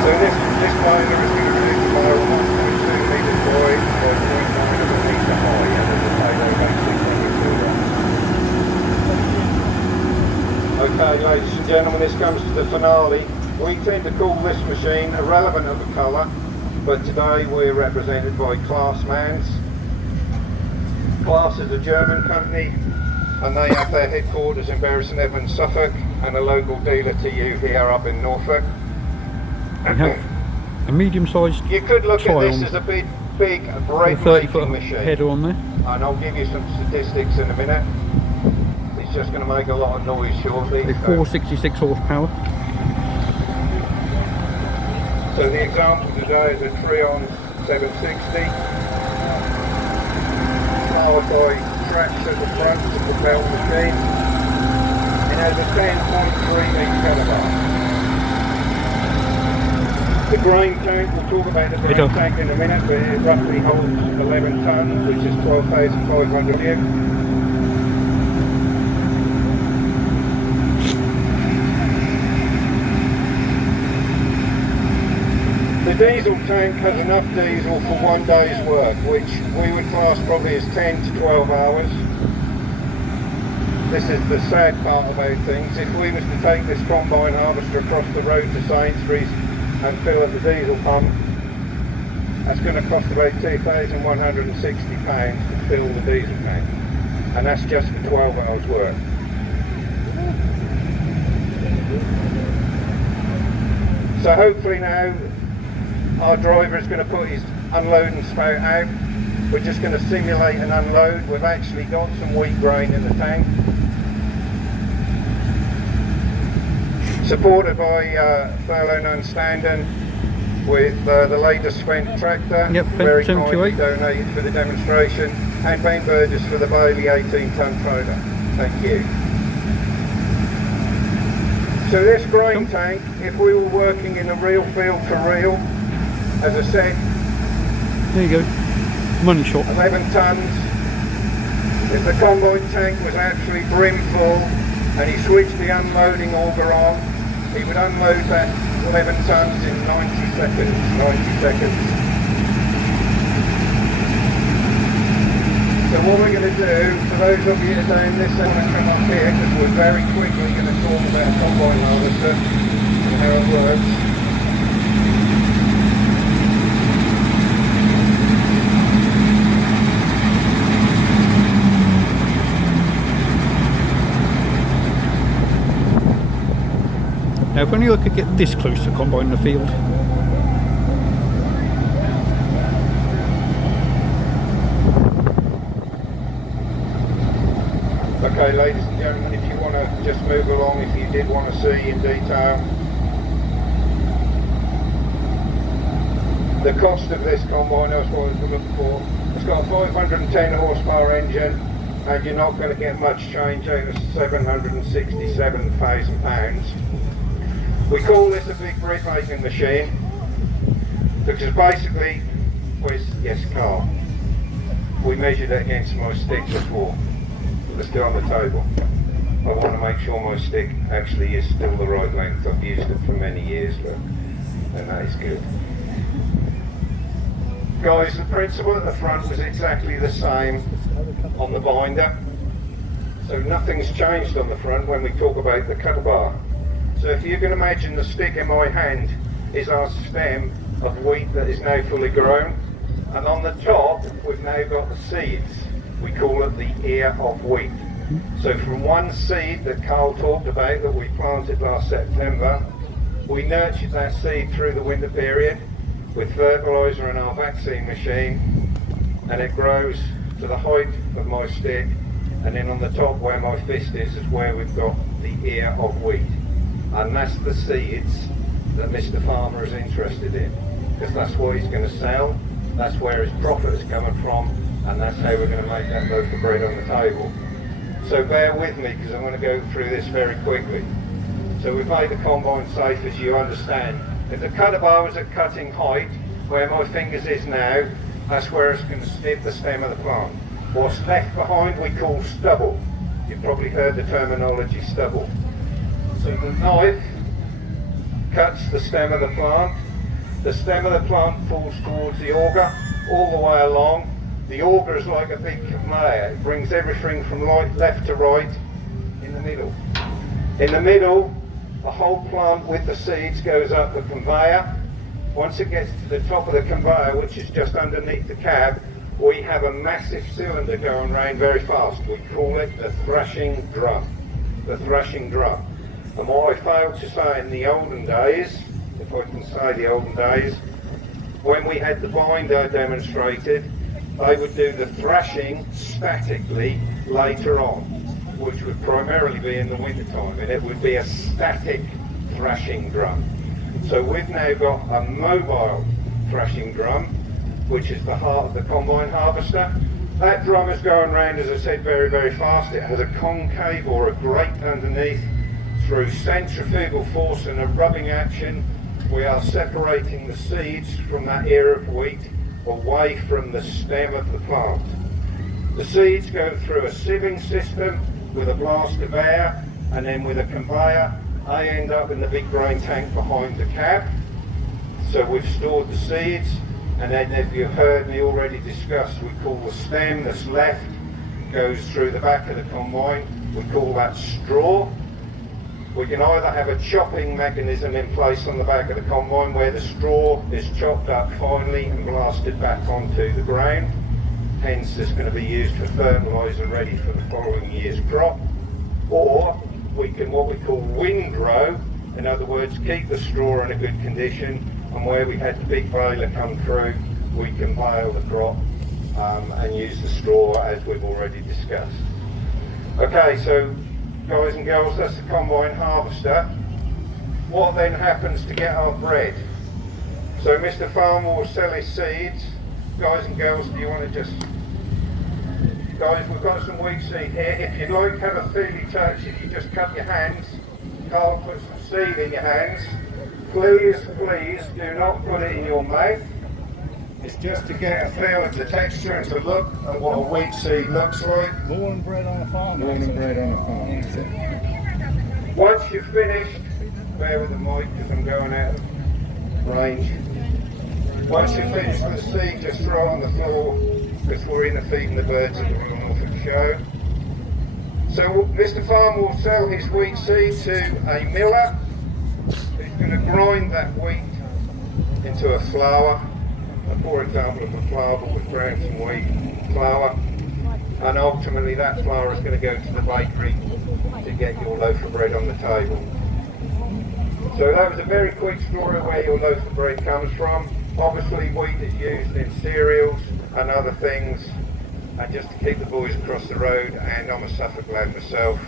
So this binder is going to produce a fire of 1.2 metres wide or 0.9 of a metre high, and there's a payload actually coming through that. Okay, ladies and gentlemen, this comes to the finale. We tend to call this machine irrelevant of a colour, but today we're represented by Classmans. Class is a German company, and they have their headquarters in Bury St Edmunds, Suffolk, and a local dealer to you here up in Norfolk. We have a medium-sized You could look at this Triumph. as a big bread 30-foot making machine, header on there. and I'll give you some statistics in a minute. It's just going to make a lot of noise shortly. With 466 horsepower. So the example today is a Triumph 760, powered by tracks at the front to propel the machine. It has a 10.3 metre calibre. The grain tank, we'll talk about the grain tank in a minute, but it roughly holds 11 tonnes, which is 12,500 litre. The diesel tank has enough diesel for one day's work, which we would class probably as 10 to 12 hours. This is the sad part about things. If we was to take this combine harvester across the road to Sainsbury's and fill up the diesel pump, that's going to cost about £2,160 to fill the diesel tank, and that's just for 12 hours work. So hopefully now our driver is going to put his unloading spout out. We're just going to simulate an unload. We've actually got some wheat grain in the tank. Supported by Furlong and Standen with the latest Fendt tractor. Yep, very Fendt kindly 78. donated for the demonstration. And Ben Burgess for the Bailey 18-tonne trailer. Thank you. So this grain tank, if we were working in a real field to reel, as I said, There you go. Money shot. 11 tonnes. If the combine tank was actually brim full and he switched the unloading auger on, he would unload that 11 tonnes in 90 seconds. 90 seconds. So what we're going to do, for those of you today in this, I want to come up here because we're very quickly going to talk about a combine harvester and how it works. Now if only I could get this close to combine in the field. Okay, ladies and gentlemen, if you want to just move along, if you did want to see in detail the cost of this combine, that's what I was looking for. It's got a 510 horsepower engine, and you're not going to get much change out of £767,000. We call this a big brick making machine because basically, yes, Carl, we measured it against my stick before. Let's do it on the table. I want to make sure my stick actually is still the right length. I've used it for many years, look, and that is good. Guys, the principle at the front was exactly the same on the binder. So nothing's changed on the front when we talk about the cutter bar. So if you can imagine the stick in my hand is our stem of wheat that is now fully grown, and on the top we've now got the seeds. We call it the ear of wheat. So from one seed that Carl talked about that we planted last September, we nurtured that seed through the winter period with fertiliser and our vaccine machine, and it grows to the height of my stick, and then on the top where my fist is where we've got the ear of wheat. And that's the seeds that Mr. Farmer is interested in, because that's what he's going to sell, that's where his profit is coming from, and that's how we're going to make that loaf of bread on the table. So bear with me, because I'm going to go through this very quickly. So we've made the combine safe, as you understand. If the cutter bar was at cutting height, where my fingers is now, that's where it's going to hit the stem of the plant. What's left behind we call stubble. You've probably heard the terminology stubble. So the knife cuts the stem of the plant. The stem of the plant falls towards the auger all the way along. The auger is like a big conveyor. It brings everything from left to right in the middle. In the middle, the whole plant with the seeds goes up the conveyor. Once it gets to the top of the conveyor, which is just underneath the cab, we have a massive cylinder going round very fast. We call it the thrashing drum. The thrashing drum. And what I failed to say in the olden days, if I can say the olden days, when we had the binder demonstrated, they would do the thrashing statically later on, which would primarily be in the winter time, and it would be a static thrashing drum. So we've now got a mobile thrashing drum, which is the heart of the combine harvester. That drum is going round, as I said, very, very fast. It has a concave or a grate underneath. Through centrifugal force and a rubbing action, we are separating the seeds from that ear of wheat away from the stem of the plant. The seeds go through a sieving system with a blast of air, and then with a conveyor, they end up in the big grain tank behind the cab. So we've stored the seeds, and then, if you've heard me already discuss, we call the stem that's left, goes through the back of the combine. We call that straw. We can either have a chopping mechanism in place on the back of the combine where the straw is chopped up finely and blasted back onto the ground. Hence, it's going to be used for fertiliser ready for the following year's crop. Or we can what we call windrow, in other words, keep the straw in a good condition, and where we had the big baler come through, we can bale the crop and use the straw as we've already discussed. Okay, so guys and girls, that's the combine harvester. What then happens to get our bread? So Mr. Farmer will sell his seeds. Guys and girls, do you want to just... Guys, we've got some wheat seed here. If you'd like to have a feely touch, if you just cut your hands, Carl put some seed in your hands. Please, please do not put it in your mouth. It's just to get a feel of the texture and to look at what a wheat seed looks like. Born bred on a farm. Born and bred on a farm. Once you've finished, bear with the mic because I'm going out of range. Once you've finished with the seed, just throw it on the floor because we're in the feeding the birds at the Royal Norfolk Show. So Mr. Farmer will sell his wheat seed to a miller who's going to grind that wheat into a flour. A poor example of a flour, but with ground some wheat flour, and ultimately that flour is going to go to the bakery to get your loaf of bread on the table. So that was a very quick story of where your loaf of bread comes from. Obviously wheat is used in cereals and other things, and just to keep the boys across the road, and I'm a Suffolk lad myself,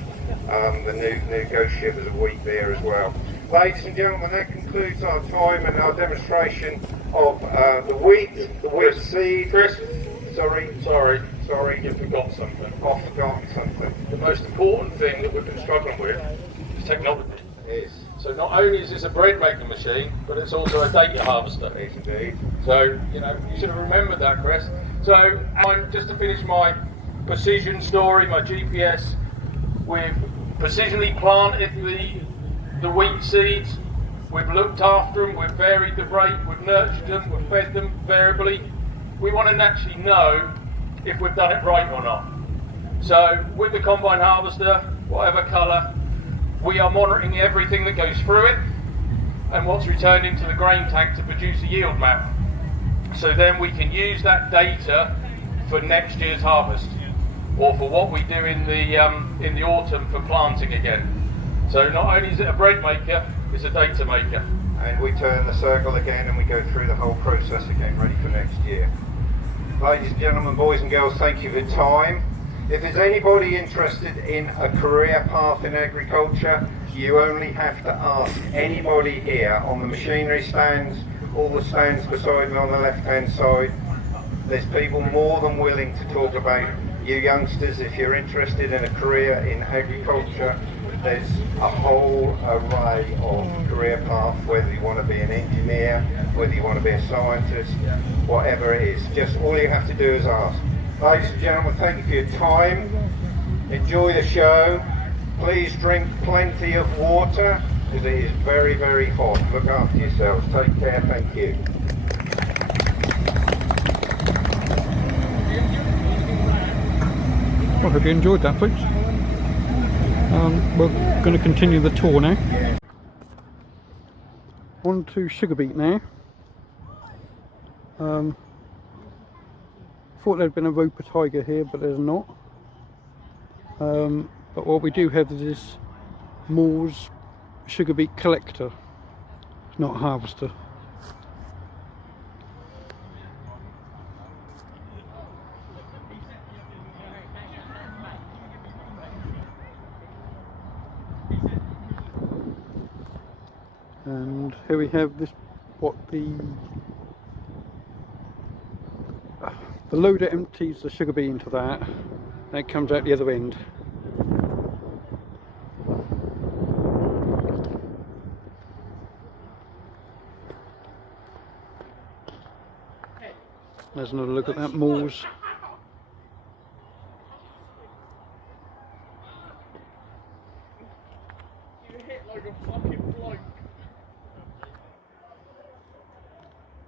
the new ghost ship is a wheat beer as well. Ladies and gentlemen, that concludes our time and our demonstration of the wheat seed. Chris, sorry, you forgot something. I've forgotten something. The most important thing that we've been struggling with is technology. Yes. So not only is this a bread making machine, but it's also a data harvester. Yes, indeed. So, you know, you should have remembered that, Chris. So, just to finish my precision story, my GPS, we've precisely planted the wheat seeds, we've looked after them, we've varied the rate, we've nurtured them, we've fed them variably. We want to naturally know if we've done it right or not. So with the combine harvester, whatever colour, we are monitoring everything that goes through it and what's returned into the grain tank to produce a yield map. So then we can use that data for next year's harvest. or for what we do in the autumn for planting again. So not only is it a bread maker, it's a data maker. And we turn the circle again and we go through the whole process again, ready for next year. Ladies and gentlemen, boys and girls, thank you for your time. If there's anybody interested in a career path in agriculture, you only have to ask anybody here on the machinery stands, all the stands beside me on the left hand side. There's people more than willing to talk about you youngsters. If you're interested in a career in agriculture, there's a whole array of career paths, whether you want to be an engineer, whether you want to be a scientist, whatever it is. Just all you have to do is ask. Ladies and gentlemen, thank you for your time. Enjoy the show. Please drink plenty of water because it is very, very hot. Look after yourselves. Take care. Thank you. Well, I hope you enjoyed that, folks. We're going to continue the tour now. On to sugar beet now. Thought there'd been a roper tiger here, but there's not. But what we do have is this Moore's sugar beet collector. It's not a harvester. And here we have this, what the loader empties the sugar beet into that, and it comes out the other end. There's another look at that Moore's.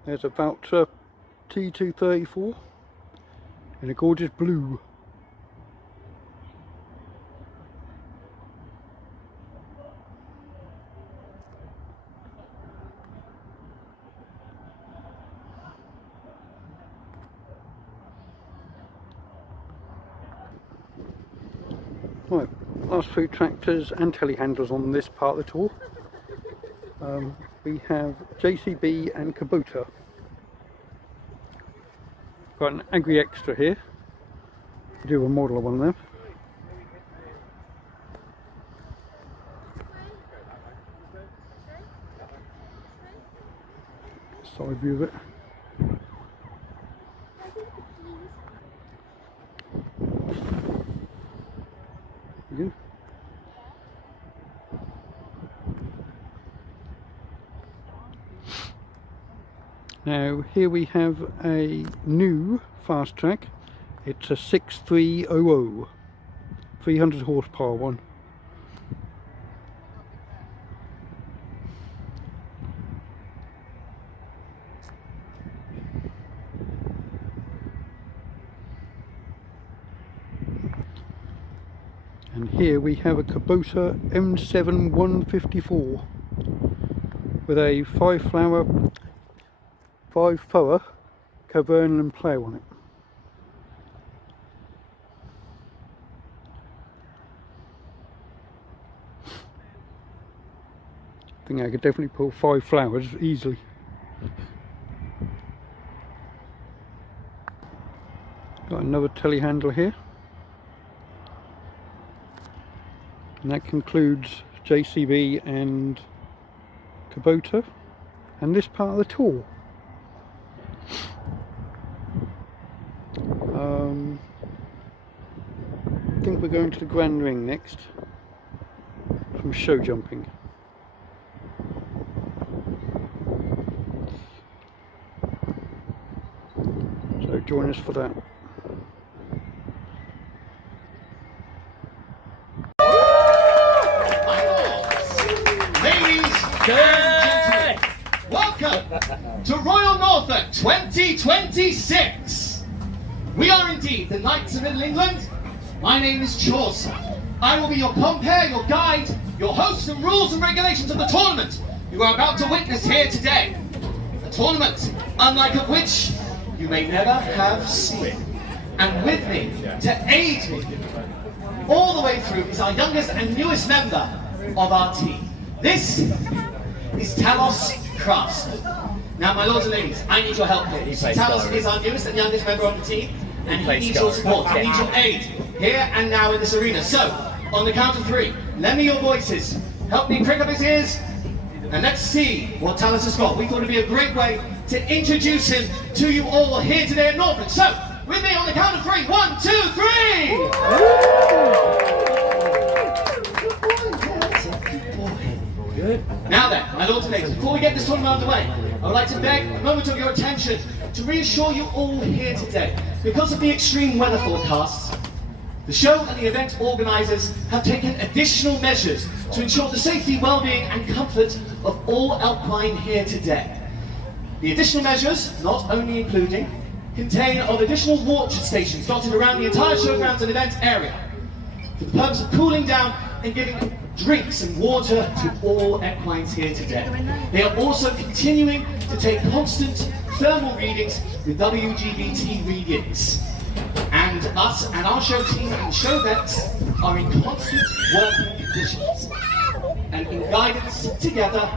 There's a Voucher T234 in a gorgeous blue. Right, last few tractors and telehandlers on this part of the tour. We have JCB and Kubota. Got an Agri Extra here. I do have a model of one of them. Side view of it. There we go. Now here we have a new fast track. It's a 6300, 300 horsepower one. And here we have a Kubota M7 154 with a 5-thorough Cavernland plough on it. I think I could definitely pull 5 flowers easily. Got another telehandler here. And that concludes JCB and Kubota and this part of the tour. I think we're going to the Grand Ring next, from show jumping. So join us for that. Ladies and gentlemen, welcome to Royal Norfolk 2026. We are indeed the Knights of Middle England. My name is Chaucer. I will be your compere, your guide, your host and rules and regulations of the tournament you are about to witness here today. A tournament unlike of which you may never have seen. And with me, to aid me all the way through, is our youngest and newest member of our team. This is Talos Craftsman. Now, my lords and ladies, I need your help here. Talos is our newest and youngest member of the team, and he needs your support, he needs your aid, here and now in this arena. So, on the count of 3, lend me your voices, help me prick up his ears, and let's see what Talos has got. We thought it'd be a great way to introduce him to you all here today at Norfolk. So, with me on the count of 3, 1, 2, 3! Good. Now then, my lords and ladies, before we get this tournament underway, I would like to beg a moment of your attention to reassure you all here today. Because of the extreme weather forecasts, the show and the event organisers have taken additional measures to ensure the safety, well-being and comfort of all alpine here today. The additional measures, not only including, contain of additional water stations dotted around the entire showgrounds and event area for the purpose of cooling down and giving drinks and water to all equines here today. They are also continuing to take constant thermal readings with WGBT readings. And us and our show team and show vets are in constant working conditions and in guidance together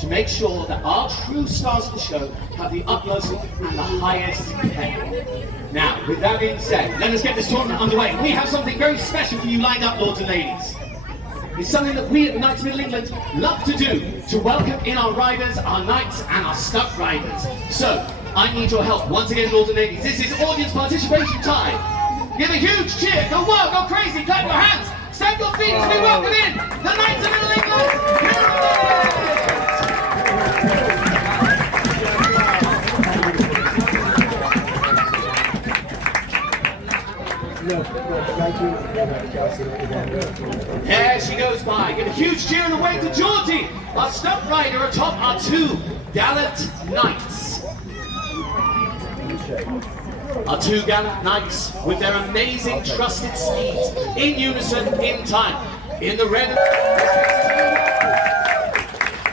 to make sure that our true stars of the show have the utmost and the highest care. Now, with that being said, let us get this tournament underway. We have something very special for you lined up, lords and ladies. It's something that we at the Knights of Middle England love to do to welcome in our riders, our knights and our stuck riders. So, I need your help. Once again, lords and ladies, this is audience participation time. Give a huge cheer, go wild, go crazy, clap your hands, stamp your feet as we welcome in the Knights of Middle England. Here it is! There she goes by. Give a huge cheer and a wave to Georgie, our stunt rider atop our 2 gallant knights. Our 2 gallant knights with their amazing trusted steeds in unison, in time, in the red.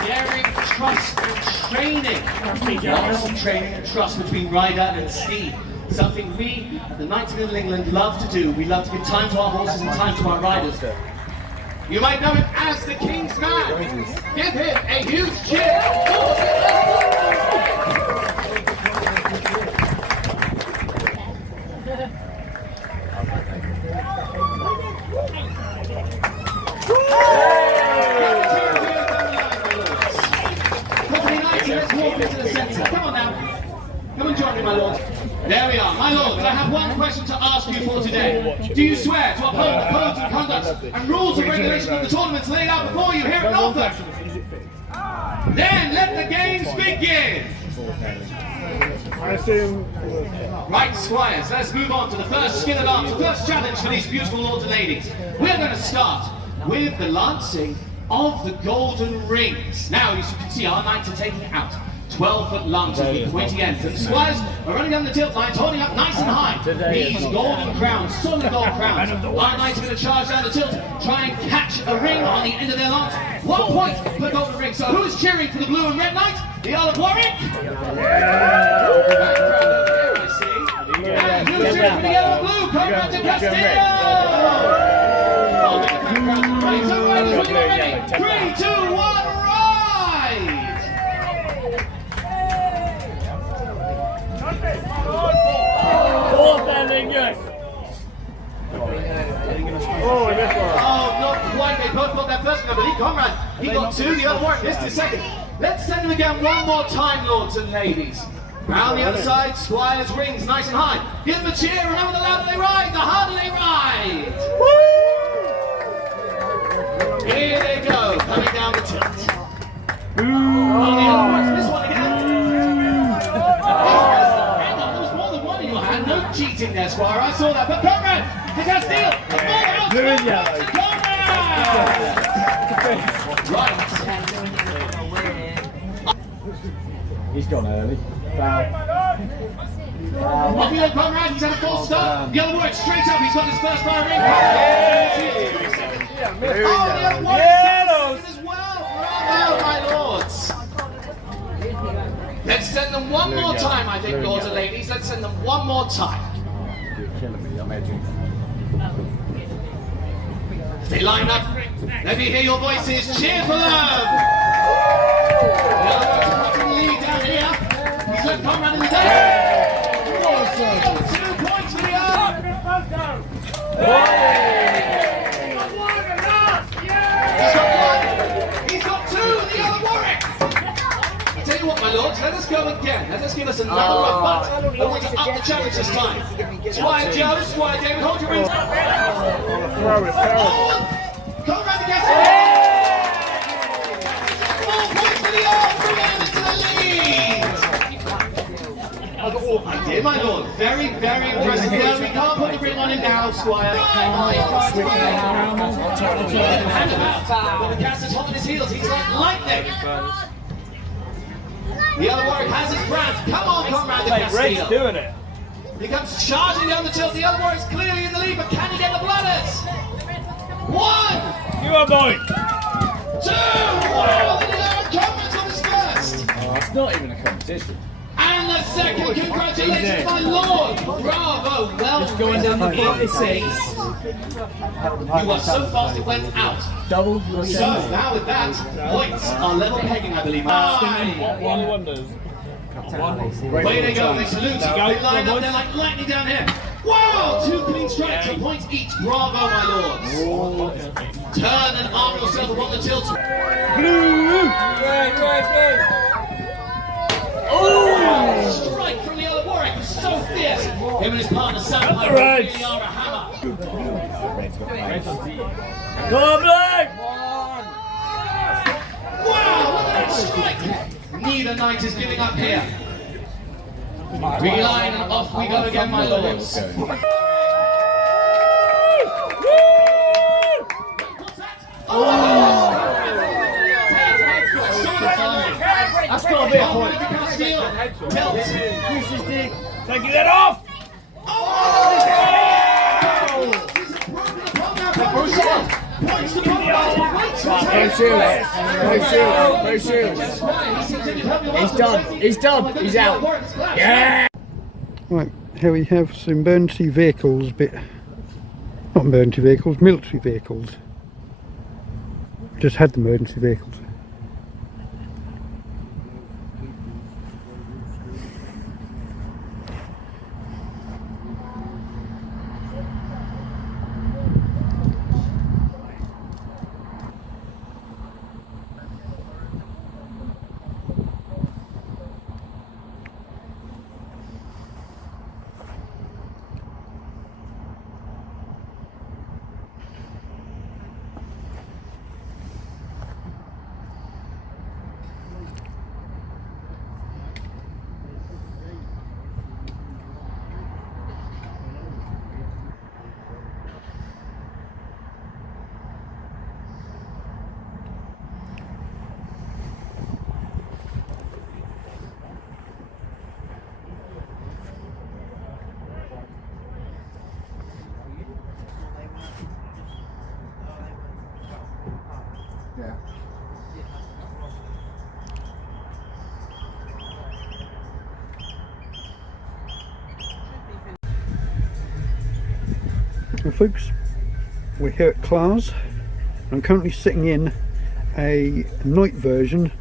Daring, trust and training. Lots of training and trust between rider and steed. Something we at the Knights of Middle England love to do. We love to give time to our horses and time to our riders. You might know him as the King's Man. Give him a huge cheer. Company Knights, let's walk into the centre. Come on now. Come and join me, my lords. There we are. My lords, I have one question to ask you for today. Do you swear to uphold the codes and conduct and rules and regulations of the tournaments laid out before you here at Norfolk? Then let the games begin! Right, squires, let's move on to the first skill of arms, the first challenge for these beautiful lords and ladies. We're going to start with the lancing of the golden rings. Now, as you can see, our knights are taking it out. 12-foot lances with the pointy ends. And the squires are running down the tilt lines, holding up nice and high. These golden crowns, solid gold crowns. Our knights are going to charge down the tilt, try and catch a ring on the end of their lance. 1 point per golden ring. So who's cheering for the blue and red knight? The Earl of Warwick? That crowd over here, I see. And who's cheering for the yellow and blue? Conrad de Castillo! Oh, the crowd's right. So riders, when you're ready, 3, 2, 1, ride! Oh, not quite. They both got their first one, I believe. Conrad, he got 2, the other one missed his second. Let's send him again one more time, lords and ladies. Round the other side, squires rings nice and high. Give them a cheer, remember the louder they ride, the harder they ride. Woo! Here they go, coming down the tilt. On the other one, this one again. There was more than one in your hand, no cheating there, squire, I saw that. But Conrad, the Castile, right. He's gone early. Off you go, Conrad, he's had a false start. The other work straight up, he's got his first fire ring. Oh, the other one is as well. Bravo, my lords. Let's send them one more time, I think, lords and ladies. Let's send them one more time. You're killing me, I'm edging. Stay lined up. Let me hear your voices. Cheer for love. The other one's taking the lead down here. He's left comrade in the day. 2 points for the other. He's got 2, the other Warwick. I tell you what, my lords, let us go again. Let us give us another run, but I want to up the challenge this time. Squire Joe, Squire David, hold your rings. Come round against it. 4 points for the arm, bring him into the lead. I did, my lord. Very, very impressive. No, we can't put the ring on him now, Squire. Hand about. When the caster's hot on his heels, he's like lightning. The other Warwick has his brand. Come on, comrade, the Castile. Doing it. He comes charging down the tilt. The other Warwick's clearly in the lead, but can he get the bladders? 1, You are boy. 2. Wow, the comrades on his first. Oh, it's not even a competition. And the second. Congratulations, my lord. Bravo. Well, Going down the 46. you were so fast it went out. Double. So now with that, points are level pegging, I believe. One wonders. Way they go, they salute. They line up, they're like lightning down here. Wow, 2 clean strikes, a point each. Bravo, my lords. Turn and arm yourself upon the tilt. Oh! Strike from the other Warwick was so fierce. Him and his partner Sam really are a hammer. Wow, look at that strike! Neither knight is giving up here. Reline and off we go again, my lords. That's got to be a point. Taking that off! No shield. He's done. He's out. Yeah! Right, here we have some emergency vehicles, not emergency vehicles, military vehicles. Just had the emergency vehicles. Well folks, we're here at Class. I'm currently sitting in a night version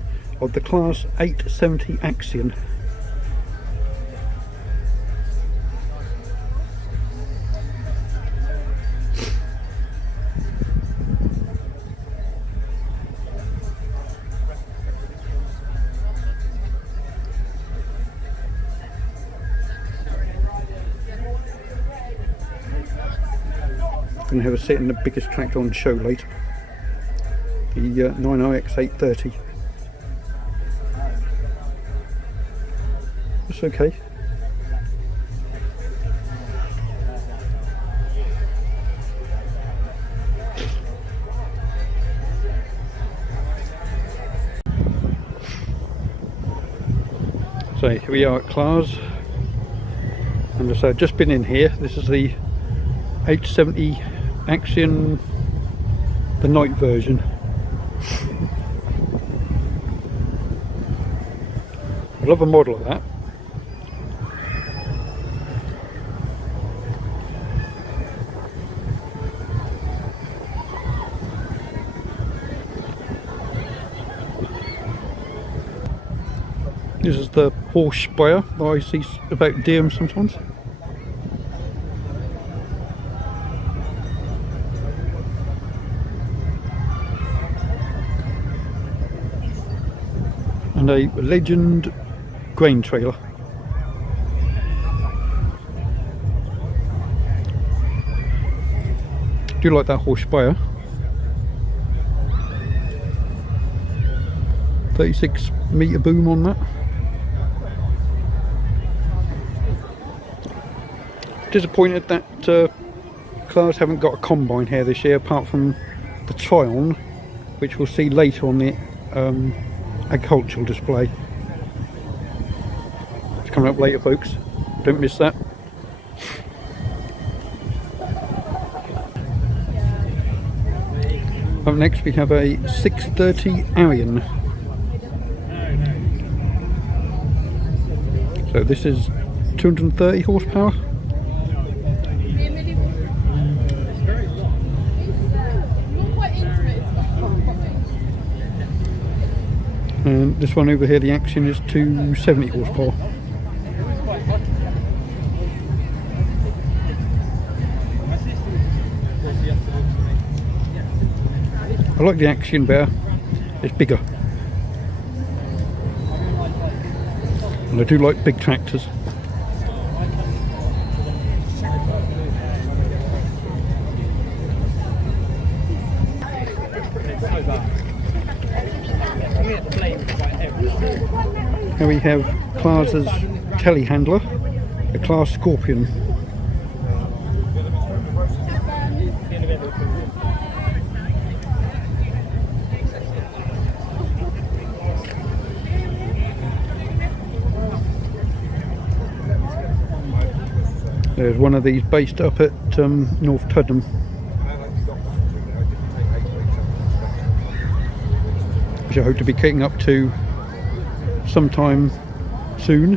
of the Class 870 Axion. Going to have a sit in the biggest tractor on show later, the 90X 830. It's okay. So here we are at Clars, and so I've just been in here. This is the 870 Axion, the night version. I love a model of that. This is the horse sprayer that I see about deer sometimes. And a Legend grain trailer. Do like that horse sprayer. 36 metre boom on that. Disappointed that cars haven't got a combine here this year, apart from the Tryon, which we'll see later on the agricultural display. It's coming up later, folks. Don't miss that. Up next we have a 630 Arion. So this is 230 horsepower. And this one over here, the Action, is 270 horsepower. I like the Action better, it's bigger. And I do like big tractors. Here we have Claas's telehandler, a Claas Scorpion. There's one of these based up at North Tuddenham. Which I hope to be kicking up to sometime soon,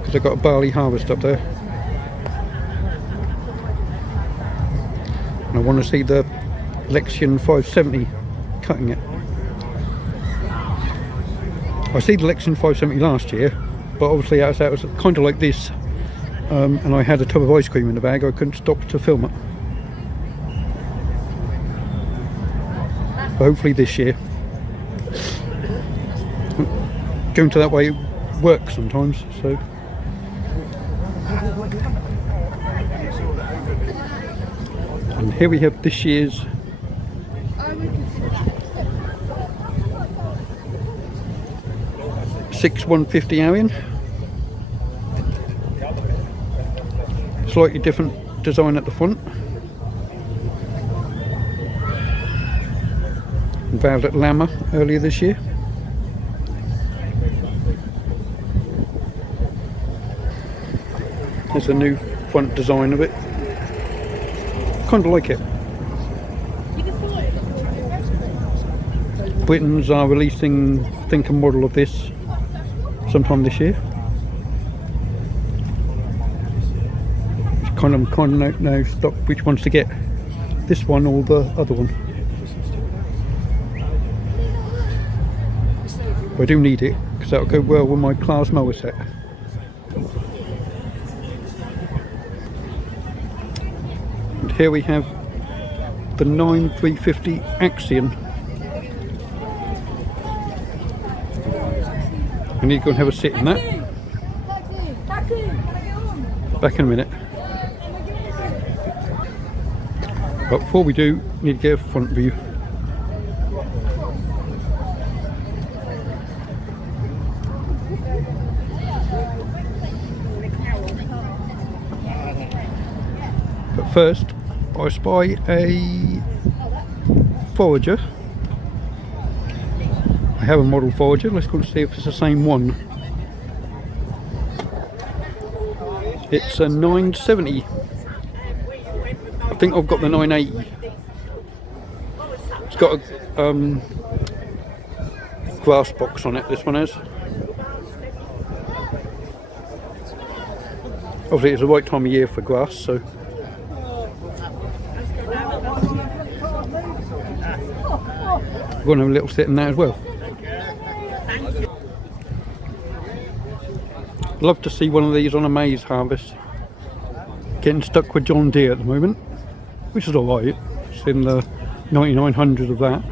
because I've got a barley harvest up there. And I want to see the Lexion 570 cutting it. I see the Lexion 570 last year, but obviously that was kind of like this. And I had a tub of ice cream in the bag, I couldn't stop to film it. But hopefully this year. Going to that way works sometimes, so. And here we have this year's six 150 Arion. Slightly different design at the front. Unveiled at Lama earlier this year. There's a new front design of it. Kind of like it. Britons are releasing, I think, a model of this sometime this year. Kind of now stop which ones to get, this one or the other one. But I do need it because that'll go well with my Claas mower set. And here we have the 9350 Axion. I need to go and have a sit in that. Back in a minute. But before we do, need to get a front view. But first, I spy a forager. I have a model forager, let's go and see if it's the same one. It's a 970. I think I've got the 980. It's got a grass box on it, this one has. Obviously it's the right time of year for grass, so. We're going to have a little sit in that as well. love to see one of these on a maize harvest. Getting stuck with John Deere at the moment, which is alright. It's in the 9900 of that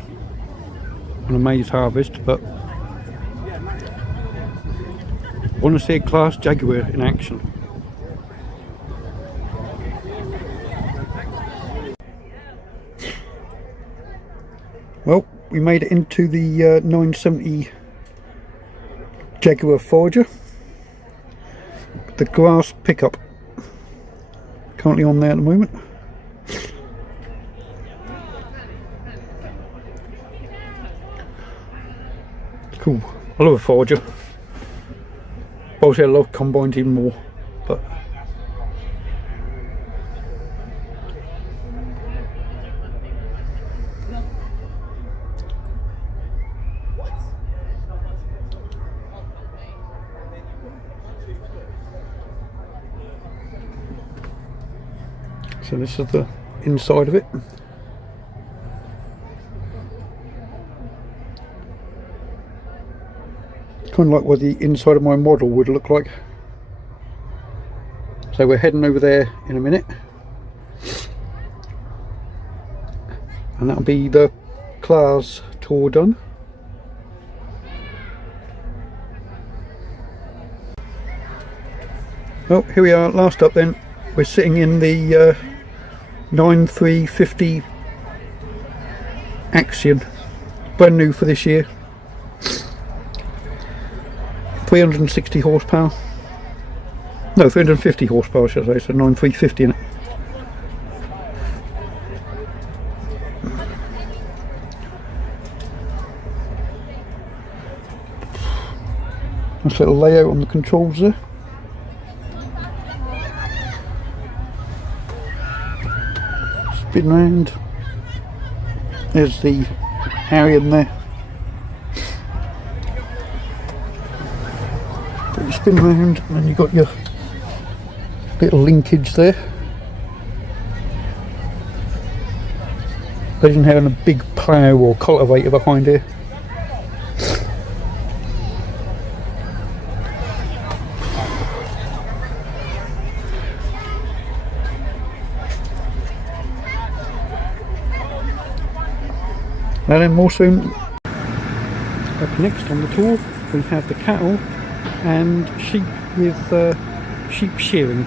on a maize harvest, but I want to see a Class Jaguar in action. Well, we made it into the 970 Jaguar Forager. The grass pickup currently on there at the moment. Cool. I love a Forager. Obviously I love combines even more, but so this is the inside of it. Kind of like what the inside of my model would look like. So we're heading over there in a minute, and that'll be the class tour done. Well, here we are, last up then. We're sitting in the 9350 Axion, brand new for this year. 360 horsepower. No, 350 horsepower should I say, so 9350 in it. Nice little layout on the controls there. Spin round. There's the Harrier there. Spin round, and then you've got your little linkage there. Imagine having a big plough or cultivator behind here. And then more soon. Up next on the tour we have the cattle and sheep with sheep shearing.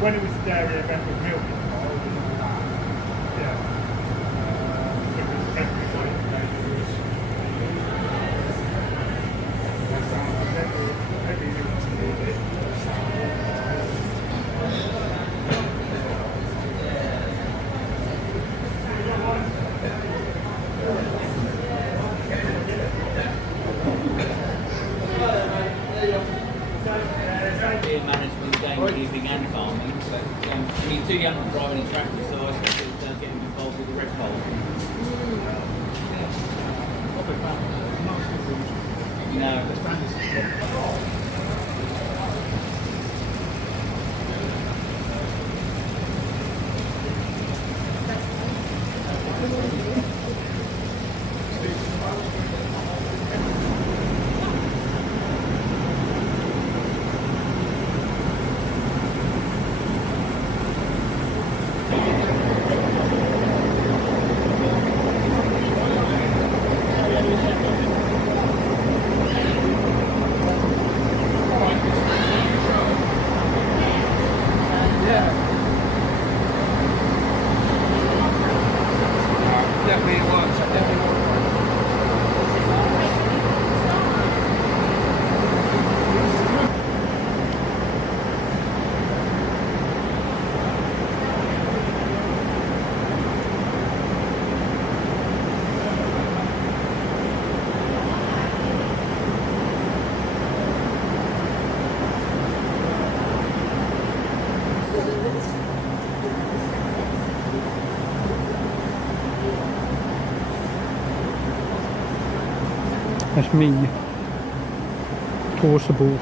When it was dairy event with milk, yeah, it was everybody. Management, gamekeeping and farming. So, I mean, too young to drive any tractors, so I started getting involved with the red pole. No. just me towards the ball.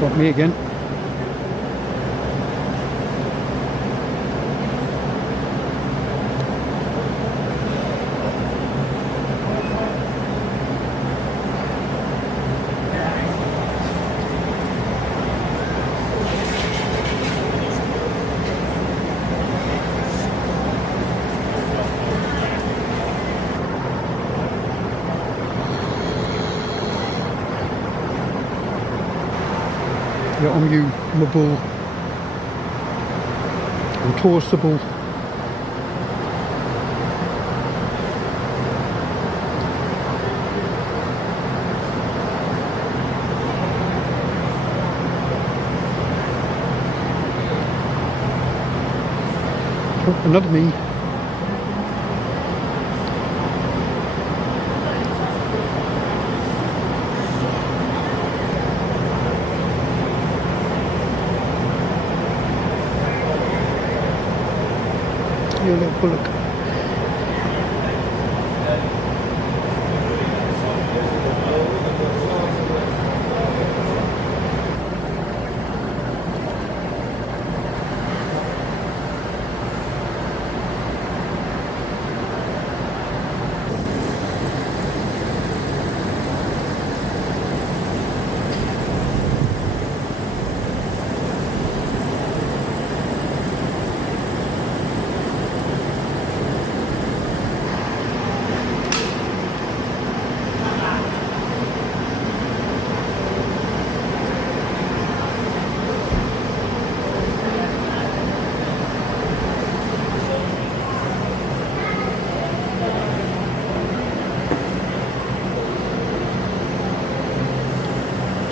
Got me again. Get on you, my bull, and towards the bull. Oh, another me. Your little bullock.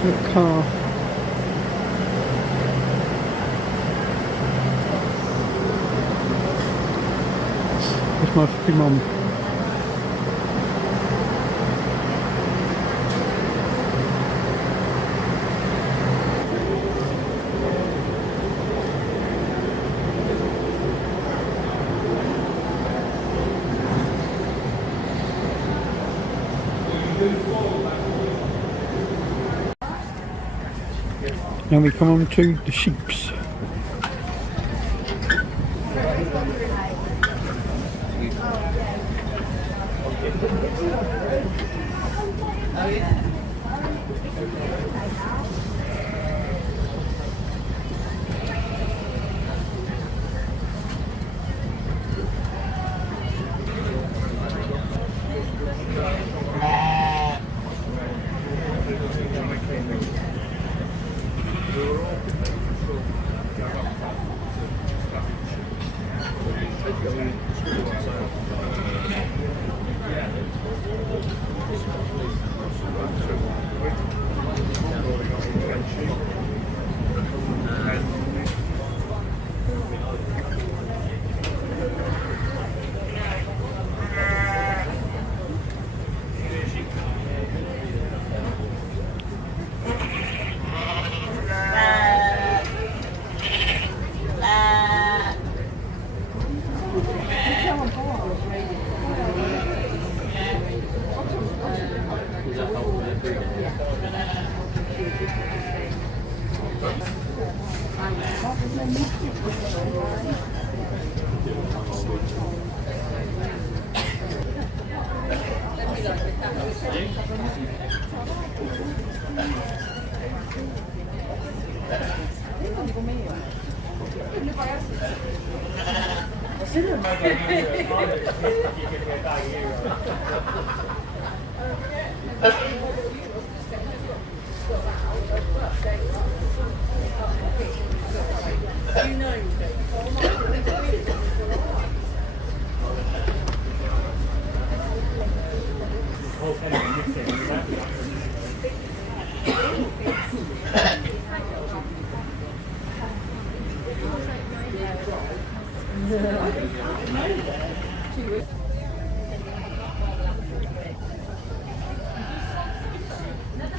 Little car. It's my big mum. Now we come on to the sheeps.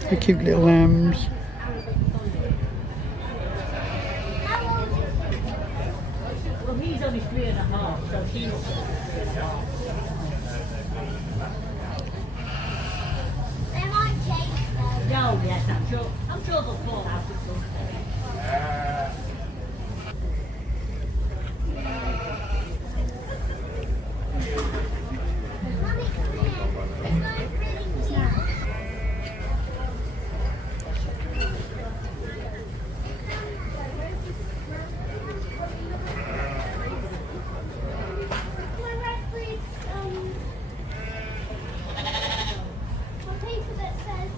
The cute little lambs. Well, he's only 3.5, so he's 3.5. They might change though. Oh yes, I'm sure they'll fall out at some point. Mummy, come here. Let's go and bring it now. My red breeds, a paper that says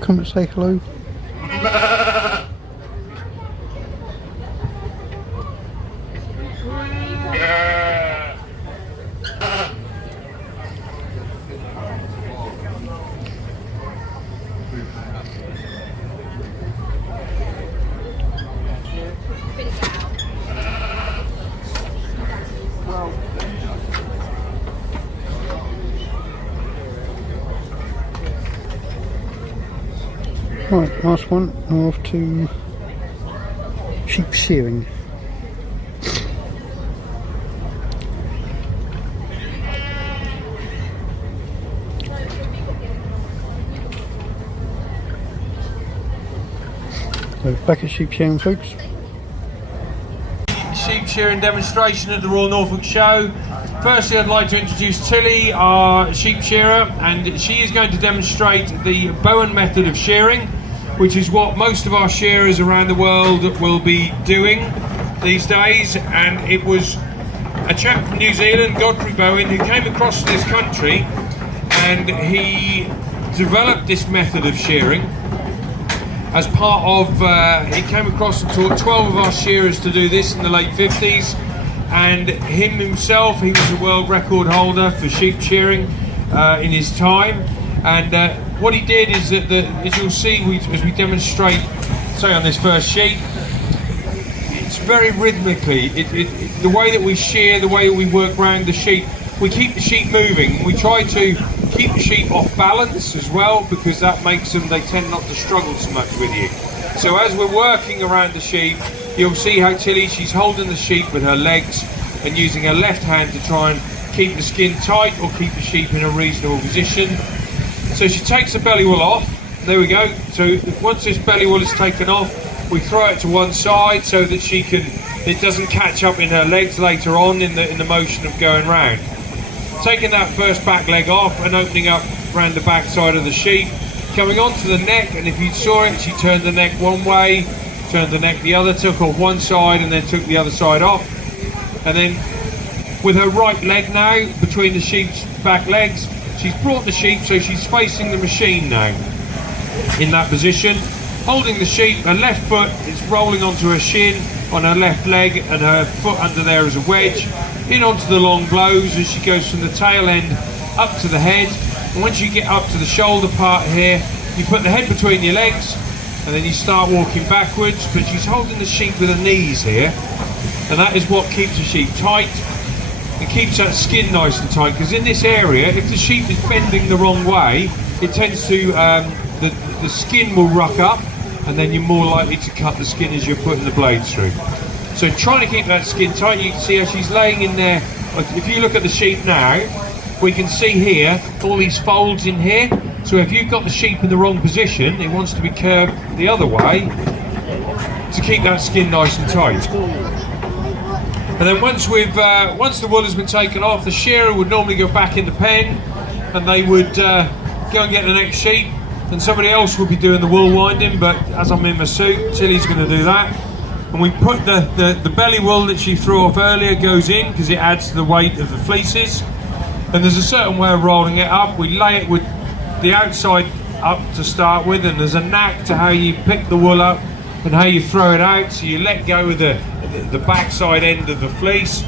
Come and say hello. Right, last one, now off to sheep shearing. So back at sheep shearing, folks. Sheep shearing demonstration at the Royal Norfolk Show. Firstly, I'd like to introduce Tilly, our sheep shearer, and she is going to demonstrate the Bowen method of shearing, which is what most of our shearers around the world will be doing these days. And it was a chap from New Zealand, Godfrey Bowen, who came across this country, and he developed this method of shearing as part of, he came across and taught 12 of our shearers to do this in the late 50s, and him himself, he was a world record holder for sheep shearing in his time. And what he did is that, as you'll see as we demonstrate, say on this first sheep, it's very rhythmically, the way that we shear, the way that we work around the sheep, we keep the sheep moving. We try to keep the sheep off balance as well, because that makes them, they tend not to struggle so much with you. So as we're working around the sheep, you'll see how Tilly, she's holding the sheep with her legs and using her left hand to try and keep the skin tight or keep the sheep in a reasonable position. So she takes the belly wool off. There we go. So once this belly wool is taken off, we throw it to one side so that she can, it doesn't catch up in her legs later on in the motion of going round. Taking that first back leg off and opening up around the back side of the sheep, coming onto the neck, and if you saw it, she turned the neck one way, turned the neck the other, took off one side and then took the other side off. And then with her right leg now, between the sheep's back legs, she's brought the sheep so she's facing the machine now in that position, holding the sheep. Her left foot is rolling onto her shin on her left leg, and her foot under there is a wedge, in onto the long blows as she goes from the tail end up to the head. And once you get up to the shoulder part here, you put the head between your legs and then you start walking backwards, but she's holding the sheep with her knees here, and that is what keeps the sheep tight and keeps that skin nice and tight, because in this area, if the sheep is bending the wrong way, it tends to, the skin will ruck up, and then you're more likely to cut the skin as you're putting the blades through. So trying to keep that skin tight, you can see how she's laying in there. If you look at the sheep now, we can see here all these folds in here. So if you've got the sheep in the wrong position, it wants to be curved the other way to keep that skin nice and tight. And then once the wool has been taken off, the shearer would normally go back in the pen, and they would go and get the next sheep, and somebody else would be doing the wool winding. But as I'm in my suit, Tilly's going to do that. And we put the belly wool that she threw off earlier goes in, because it adds to the weight of the fleeces. And there's a certain way of rolling it up. We lay it with the outside up to start with, and there's a knack to how you pick the wool up and how you throw it out. So you let go of the backside end of the fleece,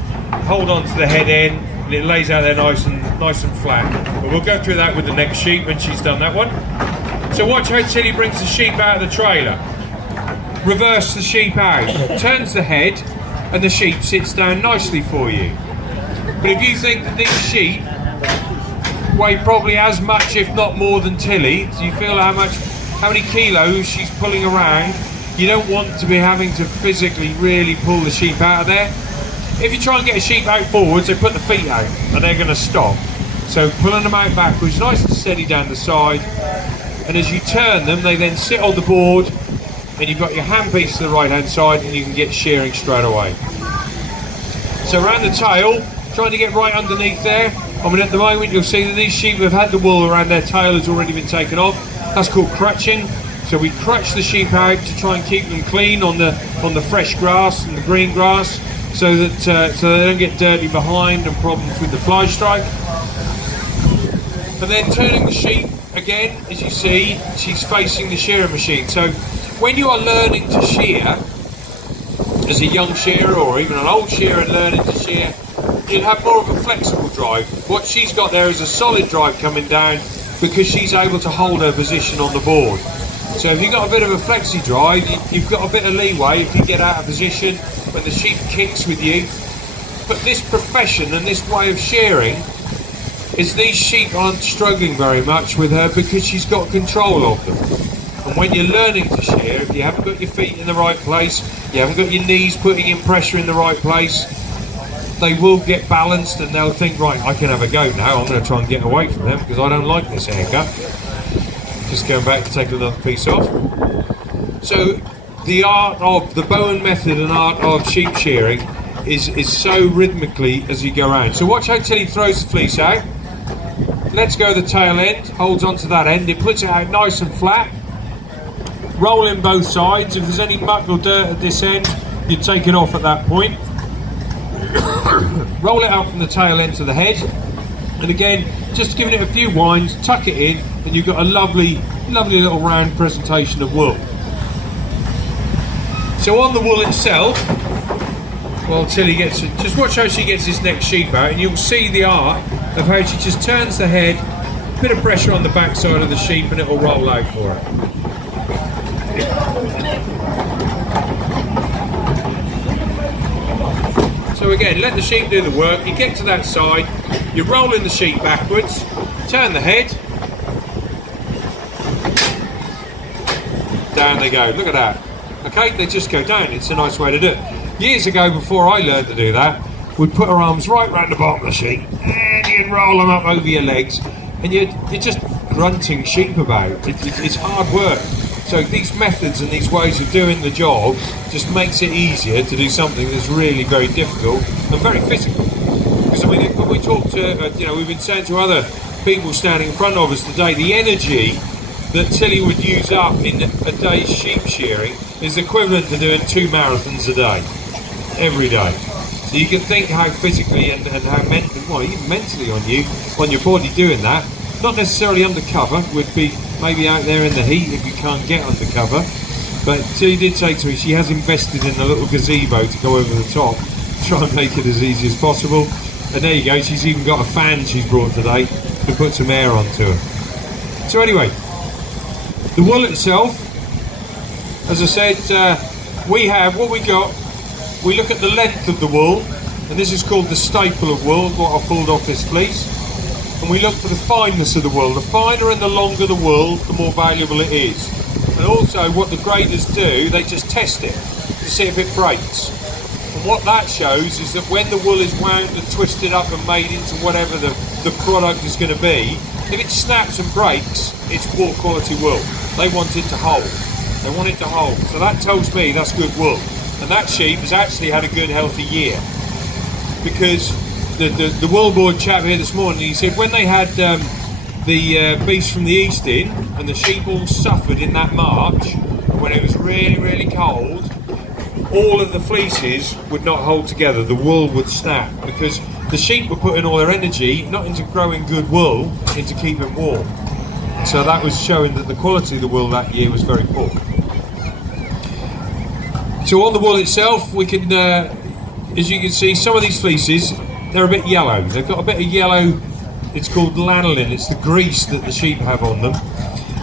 hold on to the head end, and it lays out there nice and flat. But we'll go through that with the next sheep when she's done that one. So watch how Tilly brings the sheep out of the trailer. Reverse the sheep out, turns the head, and the sheep sits down nicely for you. But if you think that these sheep weigh probably as much, if not more, than Tilly, do you feel how many kilos she's pulling around? You don't want to be having to physically really pull the sheep out of there. If you try and get a sheep out forwards, they put the feet out and they're going to stop. So pulling them out backwards, nice and steady down the side, and as you turn them, they then sit on the board, and you've got your handpiece to the right hand side, and you can get shearing straight away. So around the tail, trying to get right underneath there. I mean, at the moment you'll see that these sheep have had the wool around their tail has already been taken off. That's called crutching. So we crutch the sheep out to try and keep them clean on the fresh grass and the green grass, so that so they don't get dirty behind and problems with the fly strike. And then turning the sheep again, as you see, she's facing the shearing machine. So when you are learning to shear, as a young shearer or even an old shearer learning to shear, you'll have more of a flexible drive. What she's got there is a solid drive coming down, because she's able to hold her position on the board. So if you've got a bit of a flexi drive, you've got a bit of leeway if you get out of position when the sheep kicks with you. But this profession and this way of shearing is, these sheep aren't struggling very much with her because she's got control of them. And when you're learning to shear, if you haven't got your feet in the right place, you haven't got your knees putting in pressure in the right place, they will get balanced and they'll think, right, I can have a go now, I'm going to try and get away from them because I don't like this haircut. Just going back to take another piece off. So the art of the Bowen method and art of sheep shearing is so rhythmically as you go around. So watch how Tilly throws the fleece out, lets go of the tail end, holds onto that end, it puts it out nice and flat, rolling both sides. If there's any muck or dirt at this end, you take it off at that point. Roll it out from the tail end to the head, and again, just giving it a few winds, tuck it in, and you've got a lovely little round presentation of wool. So on the wool itself, well, Tilly gets it, just watch how she gets this next sheep out, and you'll see the art of how she just turns the head, a bit of pressure on the back side of the sheep, and it will roll out for her. So again, let the sheep do the work. You get to that side, you're rolling the sheep backwards, turn the head, down they go. Look at that. Okay, they just go down. It's a nice way to do it. Years ago, before I learned to do that, we'd put our arms right round the bottom of the sheep, and you'd roll them up over your legs, and you're just grunting sheep about. It's hard work. So these methods and these ways of doing the job just makes it easier to do something that's really very difficult and very physical. Because I mean, when we talk to, we've been saying to other people standing in front of us today, the energy that Tilly would use up in a day's sheep shearing is equivalent to doing 2 marathons a day, every day. So you can think how physically and how mentally, well, even mentally on your body doing that. Not necessarily undercover, would be maybe out there in the heat if you can't get undercover. But Tilly did say to me she has invested in a little gazebo to go over the top, try and make it as easy as possible. And there you go, she's even got a fan she's brought today to put some air onto her. So anyway, the wool itself, as I said, we look at the length of the wool, and this is called the staple of wool, what I pulled off this fleece. And we look for the fineness of the wool. The finer and the longer the wool, the more valuable it is. And also what the graders do, they just test it to see if it breaks. And what that shows is that when the wool is wound and twisted up and made into whatever the product is going to be, if it snaps and breaks, it's poor quality wool. They want it to hold. They want it to hold. So that tells me that's good wool. And that sheep has actually had a good healthy year. Because the wool board chap here this morning, he said when they had the beast from the east in, and the sheep all suffered in that March, when it was really, really cold, all of the fleeces would not hold together, the wool would snap, because the sheep were putting all their energy, not into growing good wool, into keeping warm. So that was showing that the quality of the wool that year was very poor. So on the wool itself, we can, as you can see, some of these fleeces, they're a bit yellow. They've got a bit of yellow, it's called lanolin, it's the grease that the sheep have on them.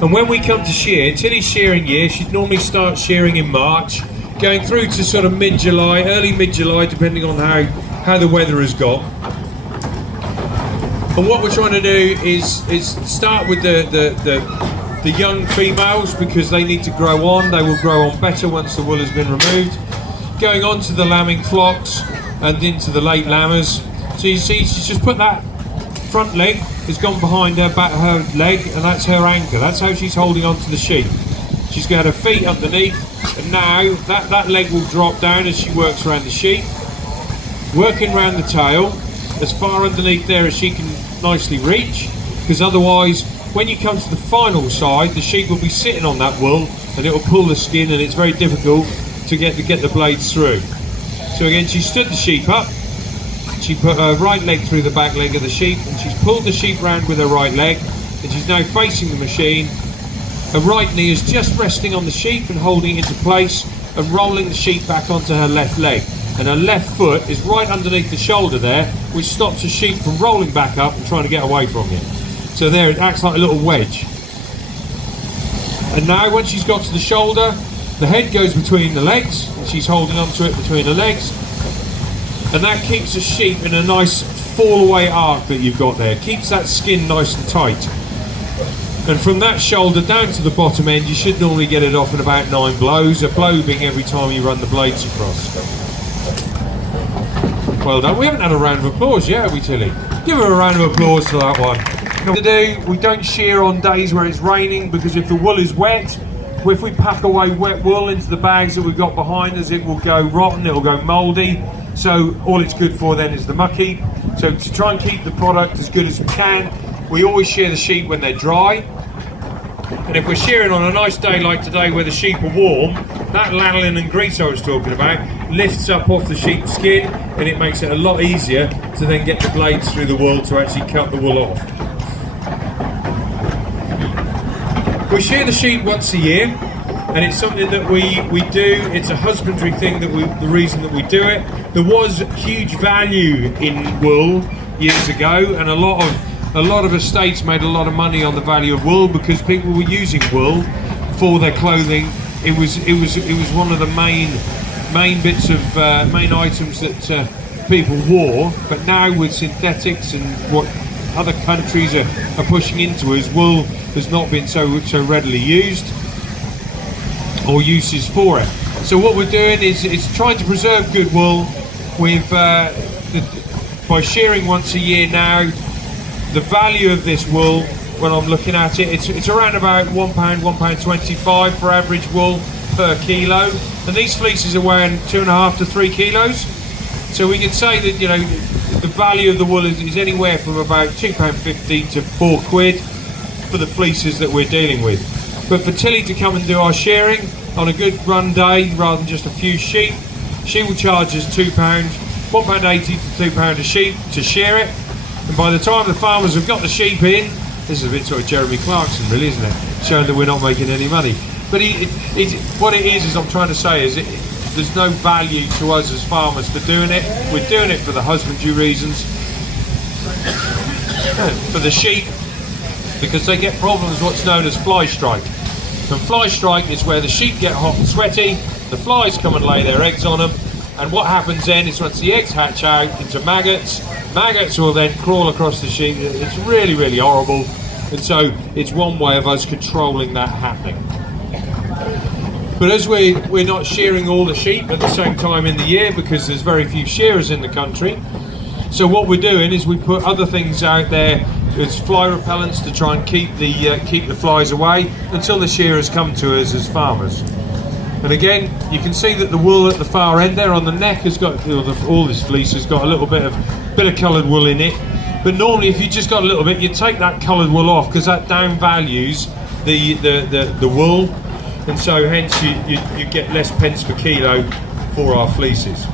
And when we come to shear, Tilly's shearing year, she'd normally start shearing in March, going through to sort of mid-July, early mid-July, depending on how the weather has got. And what we're trying to do is start with the young females, because they need to grow on, they will grow on better once the wool has been removed. Going on to the lambing flocks and into the late lambers. So you see she's just put that front leg, has gone behind her leg, and that's her anchor. That's how she's holding on to the sheep. She's got her feet underneath, and now that leg will drop down as she works around the sheep, working around the tail as far underneath there as she can nicely reach, because otherwise when you come to the final side, the sheep will be sitting on that wool and it will pull the skin, and it's very difficult to get the blades through. So again, she stood the sheep up, she put her right leg through the back leg of the sheep, and she's pulled the sheep round with her right leg, and she's now facing the machine. Her right knee is just resting on the sheep and holding it into place and rolling the sheep back onto her left leg. And her left foot is right underneath the shoulder there, which stops the sheep from rolling back up and trying to get away from you. So there, it acts like a little wedge. And now once she's got to the shoulder, the head goes between the legs, and she's holding onto it between her legs. And that keeps the sheep in a nice fall away arc that you've got there. Keeps that skin nice and tight. And from that shoulder down to the bottom end, you should normally get it off in about 9 blows, a blow being every time you run the blades across. Well done. We haven't had a round of applause yet, have we, Tilly? Give her a round of applause for that one. We don't shear on days where it's raining, because if the wool is wet, If we pack away wet wool into the bags that we've got behind us, it will go rotten, it will go mouldy. So all it's good for then is the muck heap. So to try and keep the product as good as we can, we always shear the sheep when they're dry. And if we're shearing on a nice day like today where the sheep are warm, that lanolin and grease I was talking about lifts up off the sheep's skin, and it makes it a lot easier to then get the blades through the wool to actually cut the wool off. We shear the sheep once a year, and it's something that we do. It's a husbandry thing, the reason that we do it. There was huge value in wool years ago, and a lot of estates made a lot of money on the value of wool because people were using wool for their clothing. It was one of the main bits of main items that people wore. But now with synthetics and what other countries are pushing into us, wool has not been so readily used, or uses for it. So what we're doing is trying to preserve good wool with by shearing once a year now. The value of this wool, when I'm looking at it, it's around about £1, £1.25 for average wool per kilo, and these fleeces are weighing 2.5 to 3 kilos. So we can say that, you know, the value of the wool is anywhere from about £2.50 to £4 for the fleeces that we're dealing with. But for Tilly to come and do our shearing on a good run day, rather than just a few sheep, she will charge us £2, £1.80 to £2 a sheep to shear it. And by the time the farmers have got the sheep in, this is a bit sort of Jeremy Clarkson really, isn't it? Showing that we're not making any money. But what it is I'm trying to say is there's no value to us as farmers for doing it. We're doing it for the husbandry reasons, for the sheep, because they get problems what's known as fly strike. And fly strike is where the sheep get hot and sweaty, the flies come and lay their eggs on them, and what happens then is once the eggs hatch out into maggots will then crawl across the sheep. It's really, really horrible, and so it's one way of us controlling that happening. But as we're not shearing all the sheep at the same time in the year because there's very few shearers in the country, so what we're doing is we put other things out there as fly repellents to try and keep the flies away until the shearers come to us as farmers. And again, you can see that the wool at the far end there on the neck has got, all this fleece has got a little bit of coloured wool in it. But normally, if you just got a little bit, you take that coloured wool off because that downvalues the wool, and so hence you get less pence per kilo for our fleeces.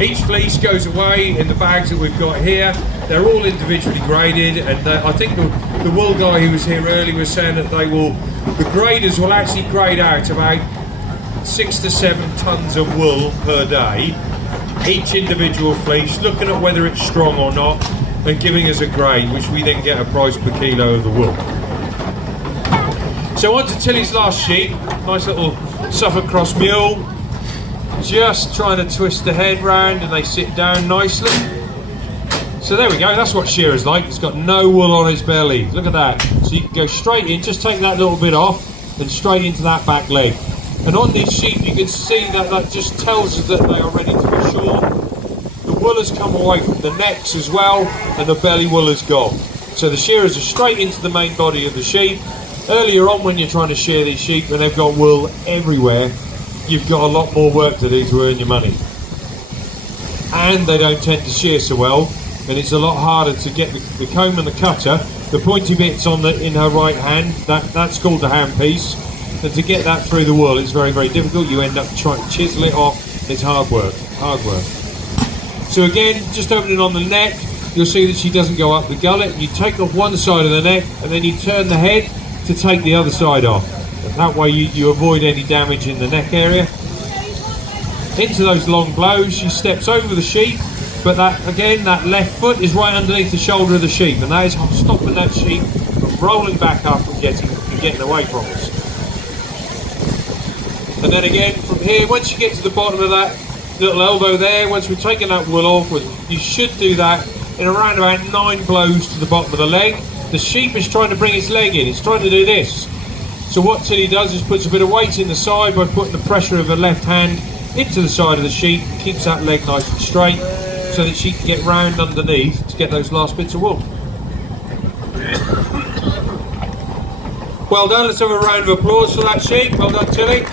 Each fleece goes away in the bags that we've got here. They're all individually graded, and I think the wool guy who was here earlier was saying that the graders will actually grade out about 6 to 7 tons of wool per day, each individual fleece, looking at whether it's strong or not, and giving us a grade, which we then get a price per kilo of the wool. So on to Tilly's last sheep, nice little Suffolk Cross mule, just trying to twist the head round and they sit down nicely. So there we go, that's what shearer's like. It's got no wool on its belly, look at that. So you can go straight in, just take that little bit off and straight into that back leg. And on these sheep you can see that just tells us that they are ready to be shorn. The wool has come away from the necks as well, and the belly wool is gone. So the shearers are straight into the main body of the sheep. Earlier on when you're trying to shear these sheep and they've got wool everywhere, you've got a lot more work to do to earn your money. And they don't tend to shear so well, and it's a lot harder to get the comb and the cutter, the pointy bits in her right hand, that's called the handpiece, and to get that through the wool it's very, very difficult. You end up trying to chisel it off. It's hard work. So again, just opening on the neck, you'll see that she doesn't go up the gullet. You take off one side of the neck and then you turn the head to take the other side off. And that way you avoid any damage in the neck area. Into those long blows, she steps over the sheep, but that left foot is right underneath the shoulder of the sheep, and that is stopping that sheep from rolling back up and getting away from us. And then again from here, once you get to the bottom of that little elbow there, once we've taken that wool off, you should do that in around about 9 blows to the bottom of the leg. The sheep is trying to bring its leg in, it's trying to do this. So what Tilly does is puts a bit of weight in the side by putting the pressure of her left hand into the side of the sheep, keeps that leg nice and straight so that she can get round underneath to get those last bits of wool. Well done, let's have a round of applause for that sheep. Well done, Tilly. She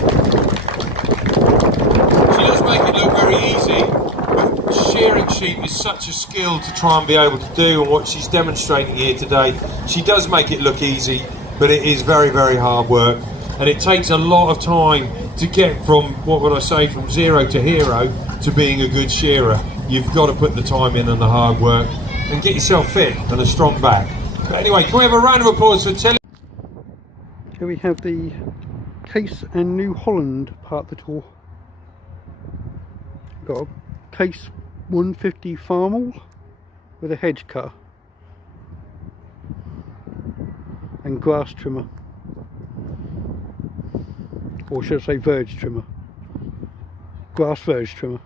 does make it look very easy, but shearing sheep is such a skill to try and be able to do, and what she's demonstrating here today, she does make it look easy, but it is very, very hard work, and it takes a lot of time to get from, what would I say, from zero to hero to being a good shearer. You've got to put the time in and the hard work and get yourself fit and a strong back. But anyway, can we have a round of applause for Tilly? Here we have the Case and New Holland part of the tour. Got a Case 150 Farmall with a hedge cutter and grass trimmer, or should I say verge trimmer, grass verge trimmer.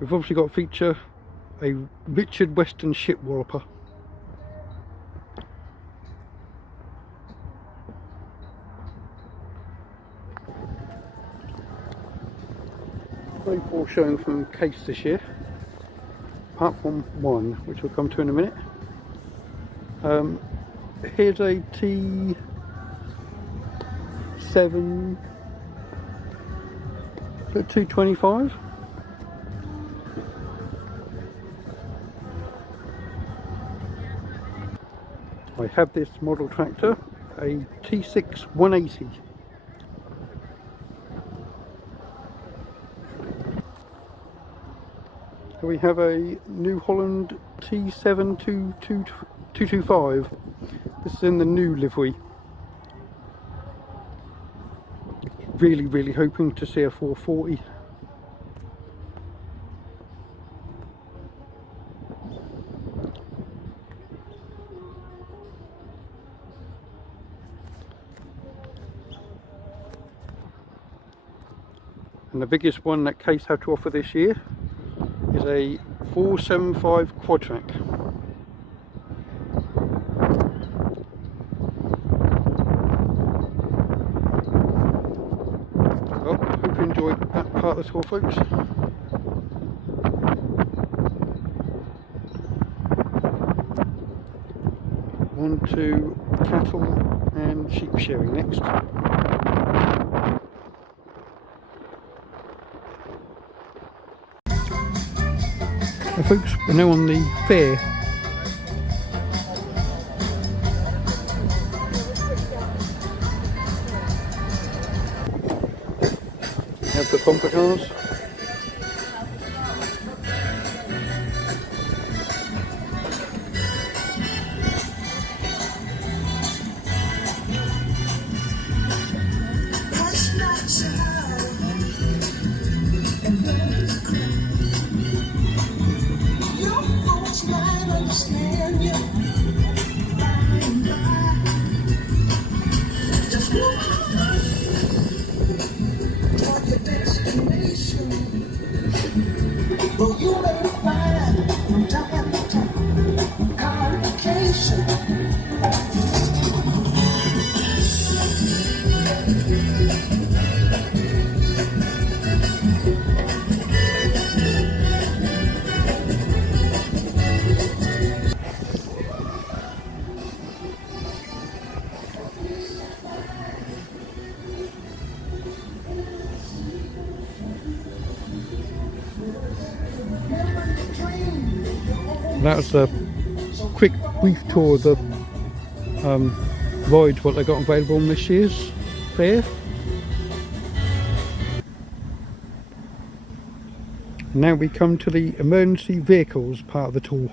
We've obviously got to feature a Richard Western ship walloper. Very poor showing from Case this year, apart from one, which we'll come to in a minute. Here's a T7 225. I have this model tractor, a T6 180. Here we have a New Holland T7 225. This is in the new livery. Really hoping to see a 440. And the biggest one that Case have to offer this year is a 475 Quadtrack. Well, hope you enjoyed that part of the tour, folks. On to cattle and sheep shearing next. Well, folks, we're now on the fair. We have the bumper cars. That was a quick brief tour of the rides what they got available on this year's fair. Now we come to the emergency vehicles part of the tour.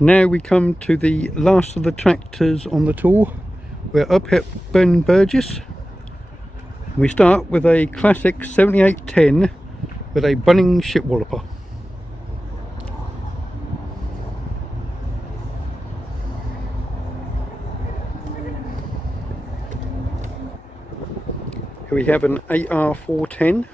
Now we come to the last of the tractors on the tour. We're up at Ben Burgess. We start with a classic 7810 with a Bunnings ship walloper. we have an AR410.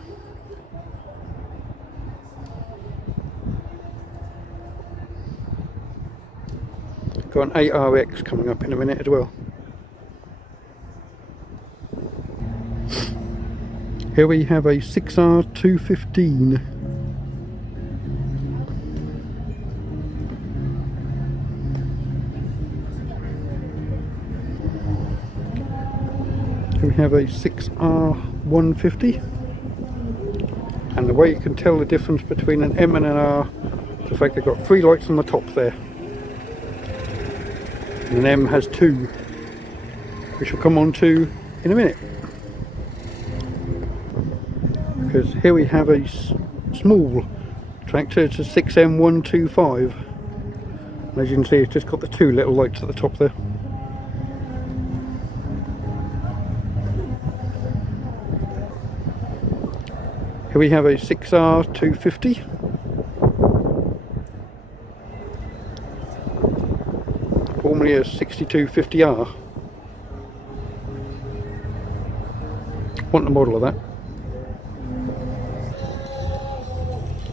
Got an ARX coming up in a minute as well. Here we have a 6R215. Here we have a 6R150. And the way you can tell the difference between an M and an R is the fact they've got 3 lights on the top there. And an M has 2, which we'll come on to in a minute. Because here we have a small tractor, it's a 6M125. And as you can see, it's just got the 2 little lights at the top there. Here we have a 6R250. Formerly a 6250R. Want the model of that.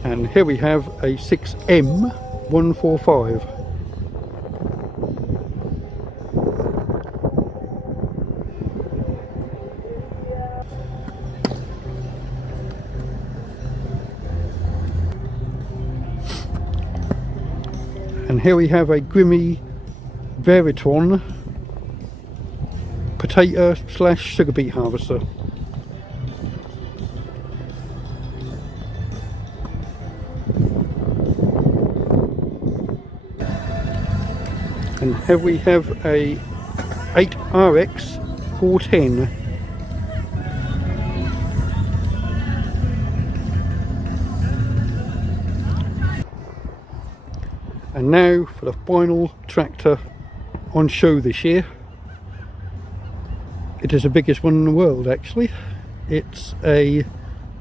And here we have a 6M145. And here we have a Grimmy Veritron potato / sugar beet harvester. And here we have a 8RX 410. And now for the final tractor on show this year. It is the biggest one in the world actually. It's a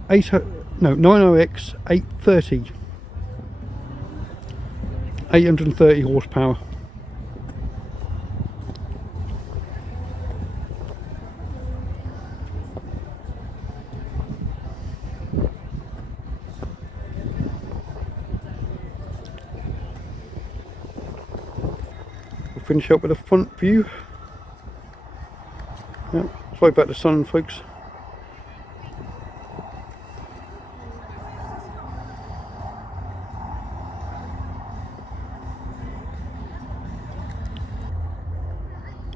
9RX 830. 830 horsepower. Finish up with a front view. Yeah, sorry about the sun, folks.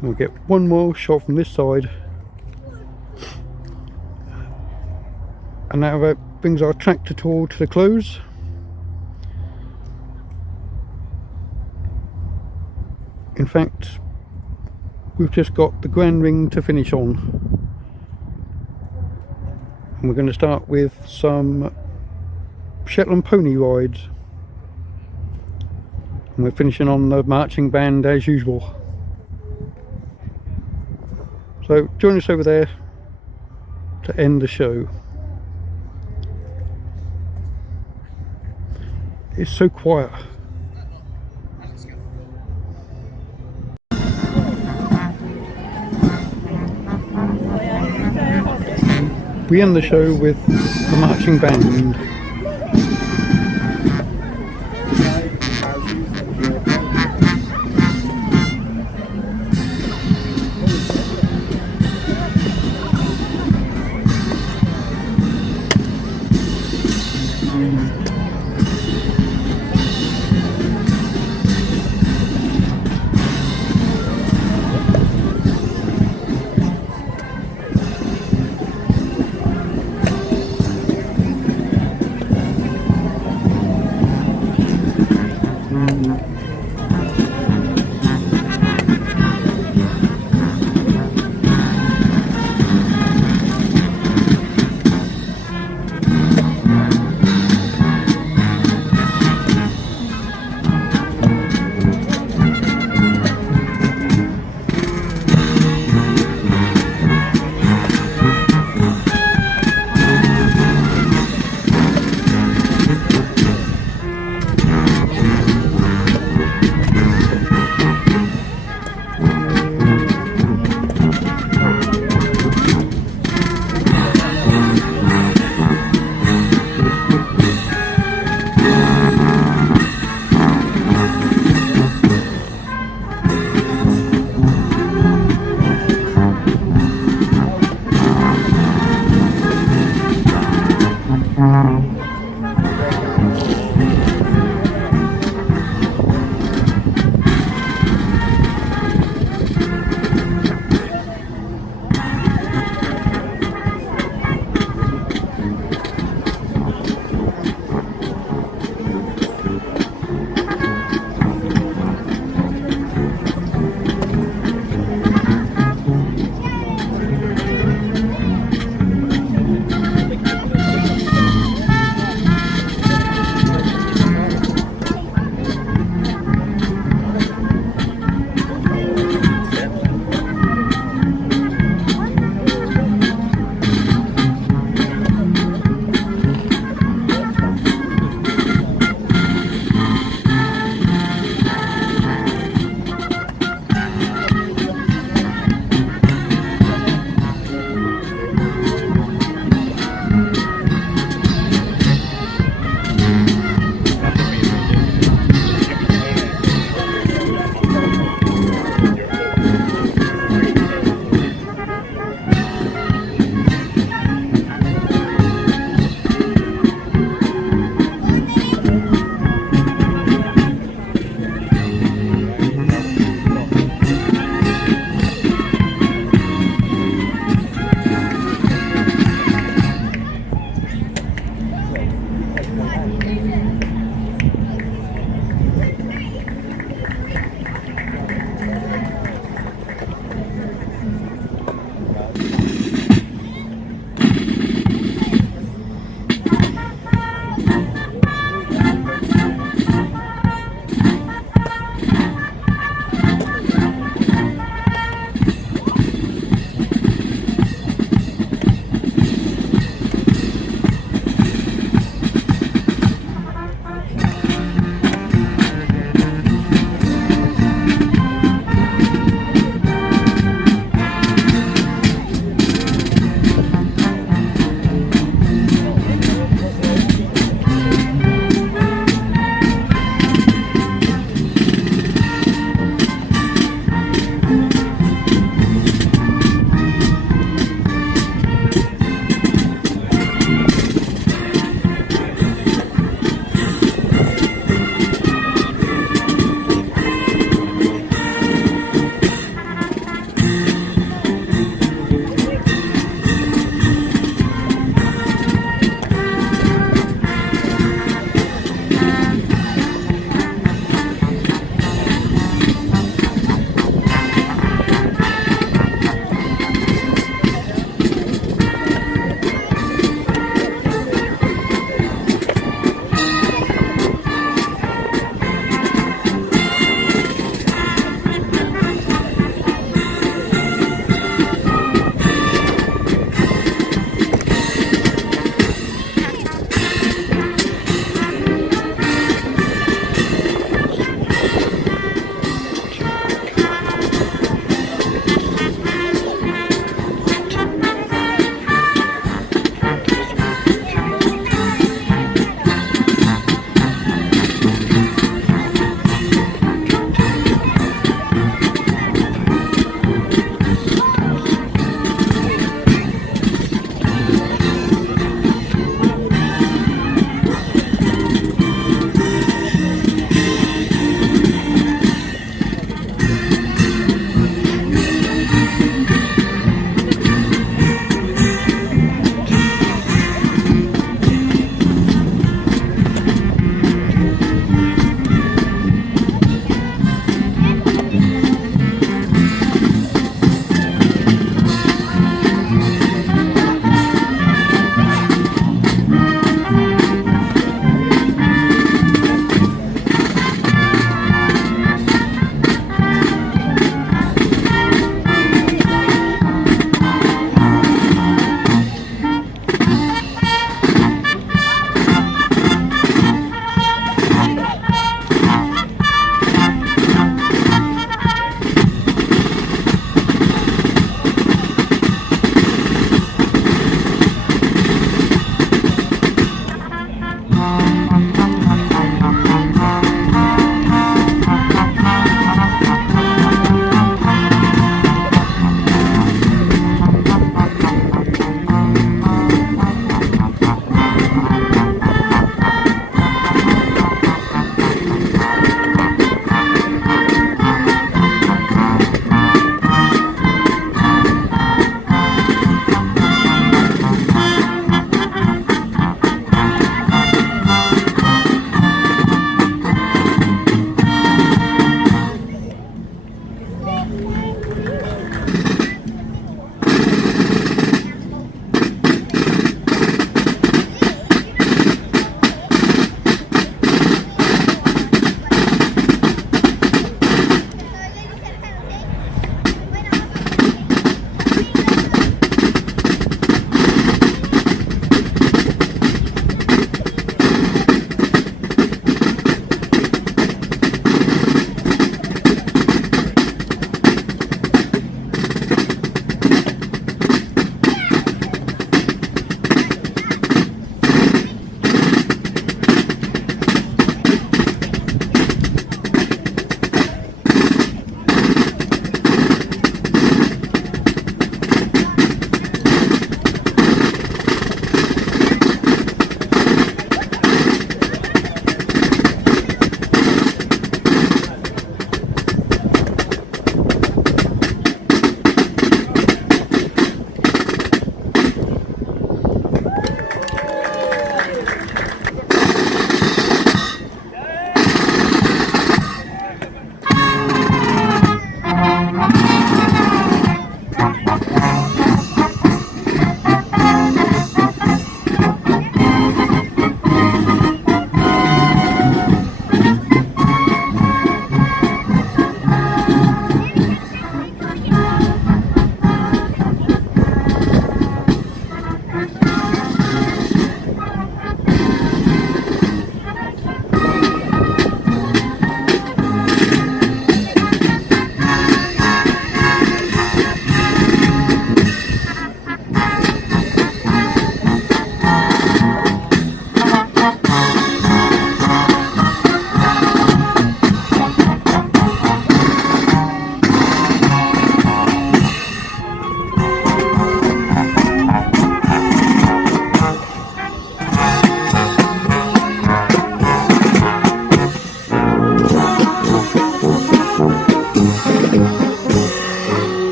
I'll get one more shot from this side, and that brings our tractor tour to the close. In fact, we've just got the grand ring to finish on, and we're going to start with some Shetland pony rides, and we're finishing on the marching band as usual. So join us over there to end the show. It's so quiet. We end the show with the marching band.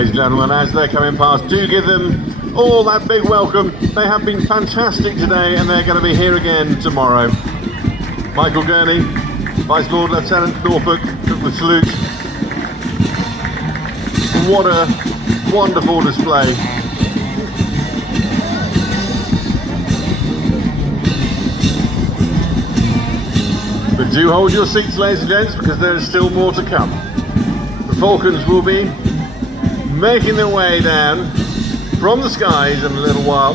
Ladies and gentlemen, as they're coming past, do give them all that big welcome. They have been fantastic today and they're going to be here again tomorrow. Michael Gurney, Vice Lord Lieutenant Norfolk, took the salute. What a wonderful display. But do hold your seats, ladies and gents, because there is still more to come. The Falcons will be making their way down from the skies in a little while.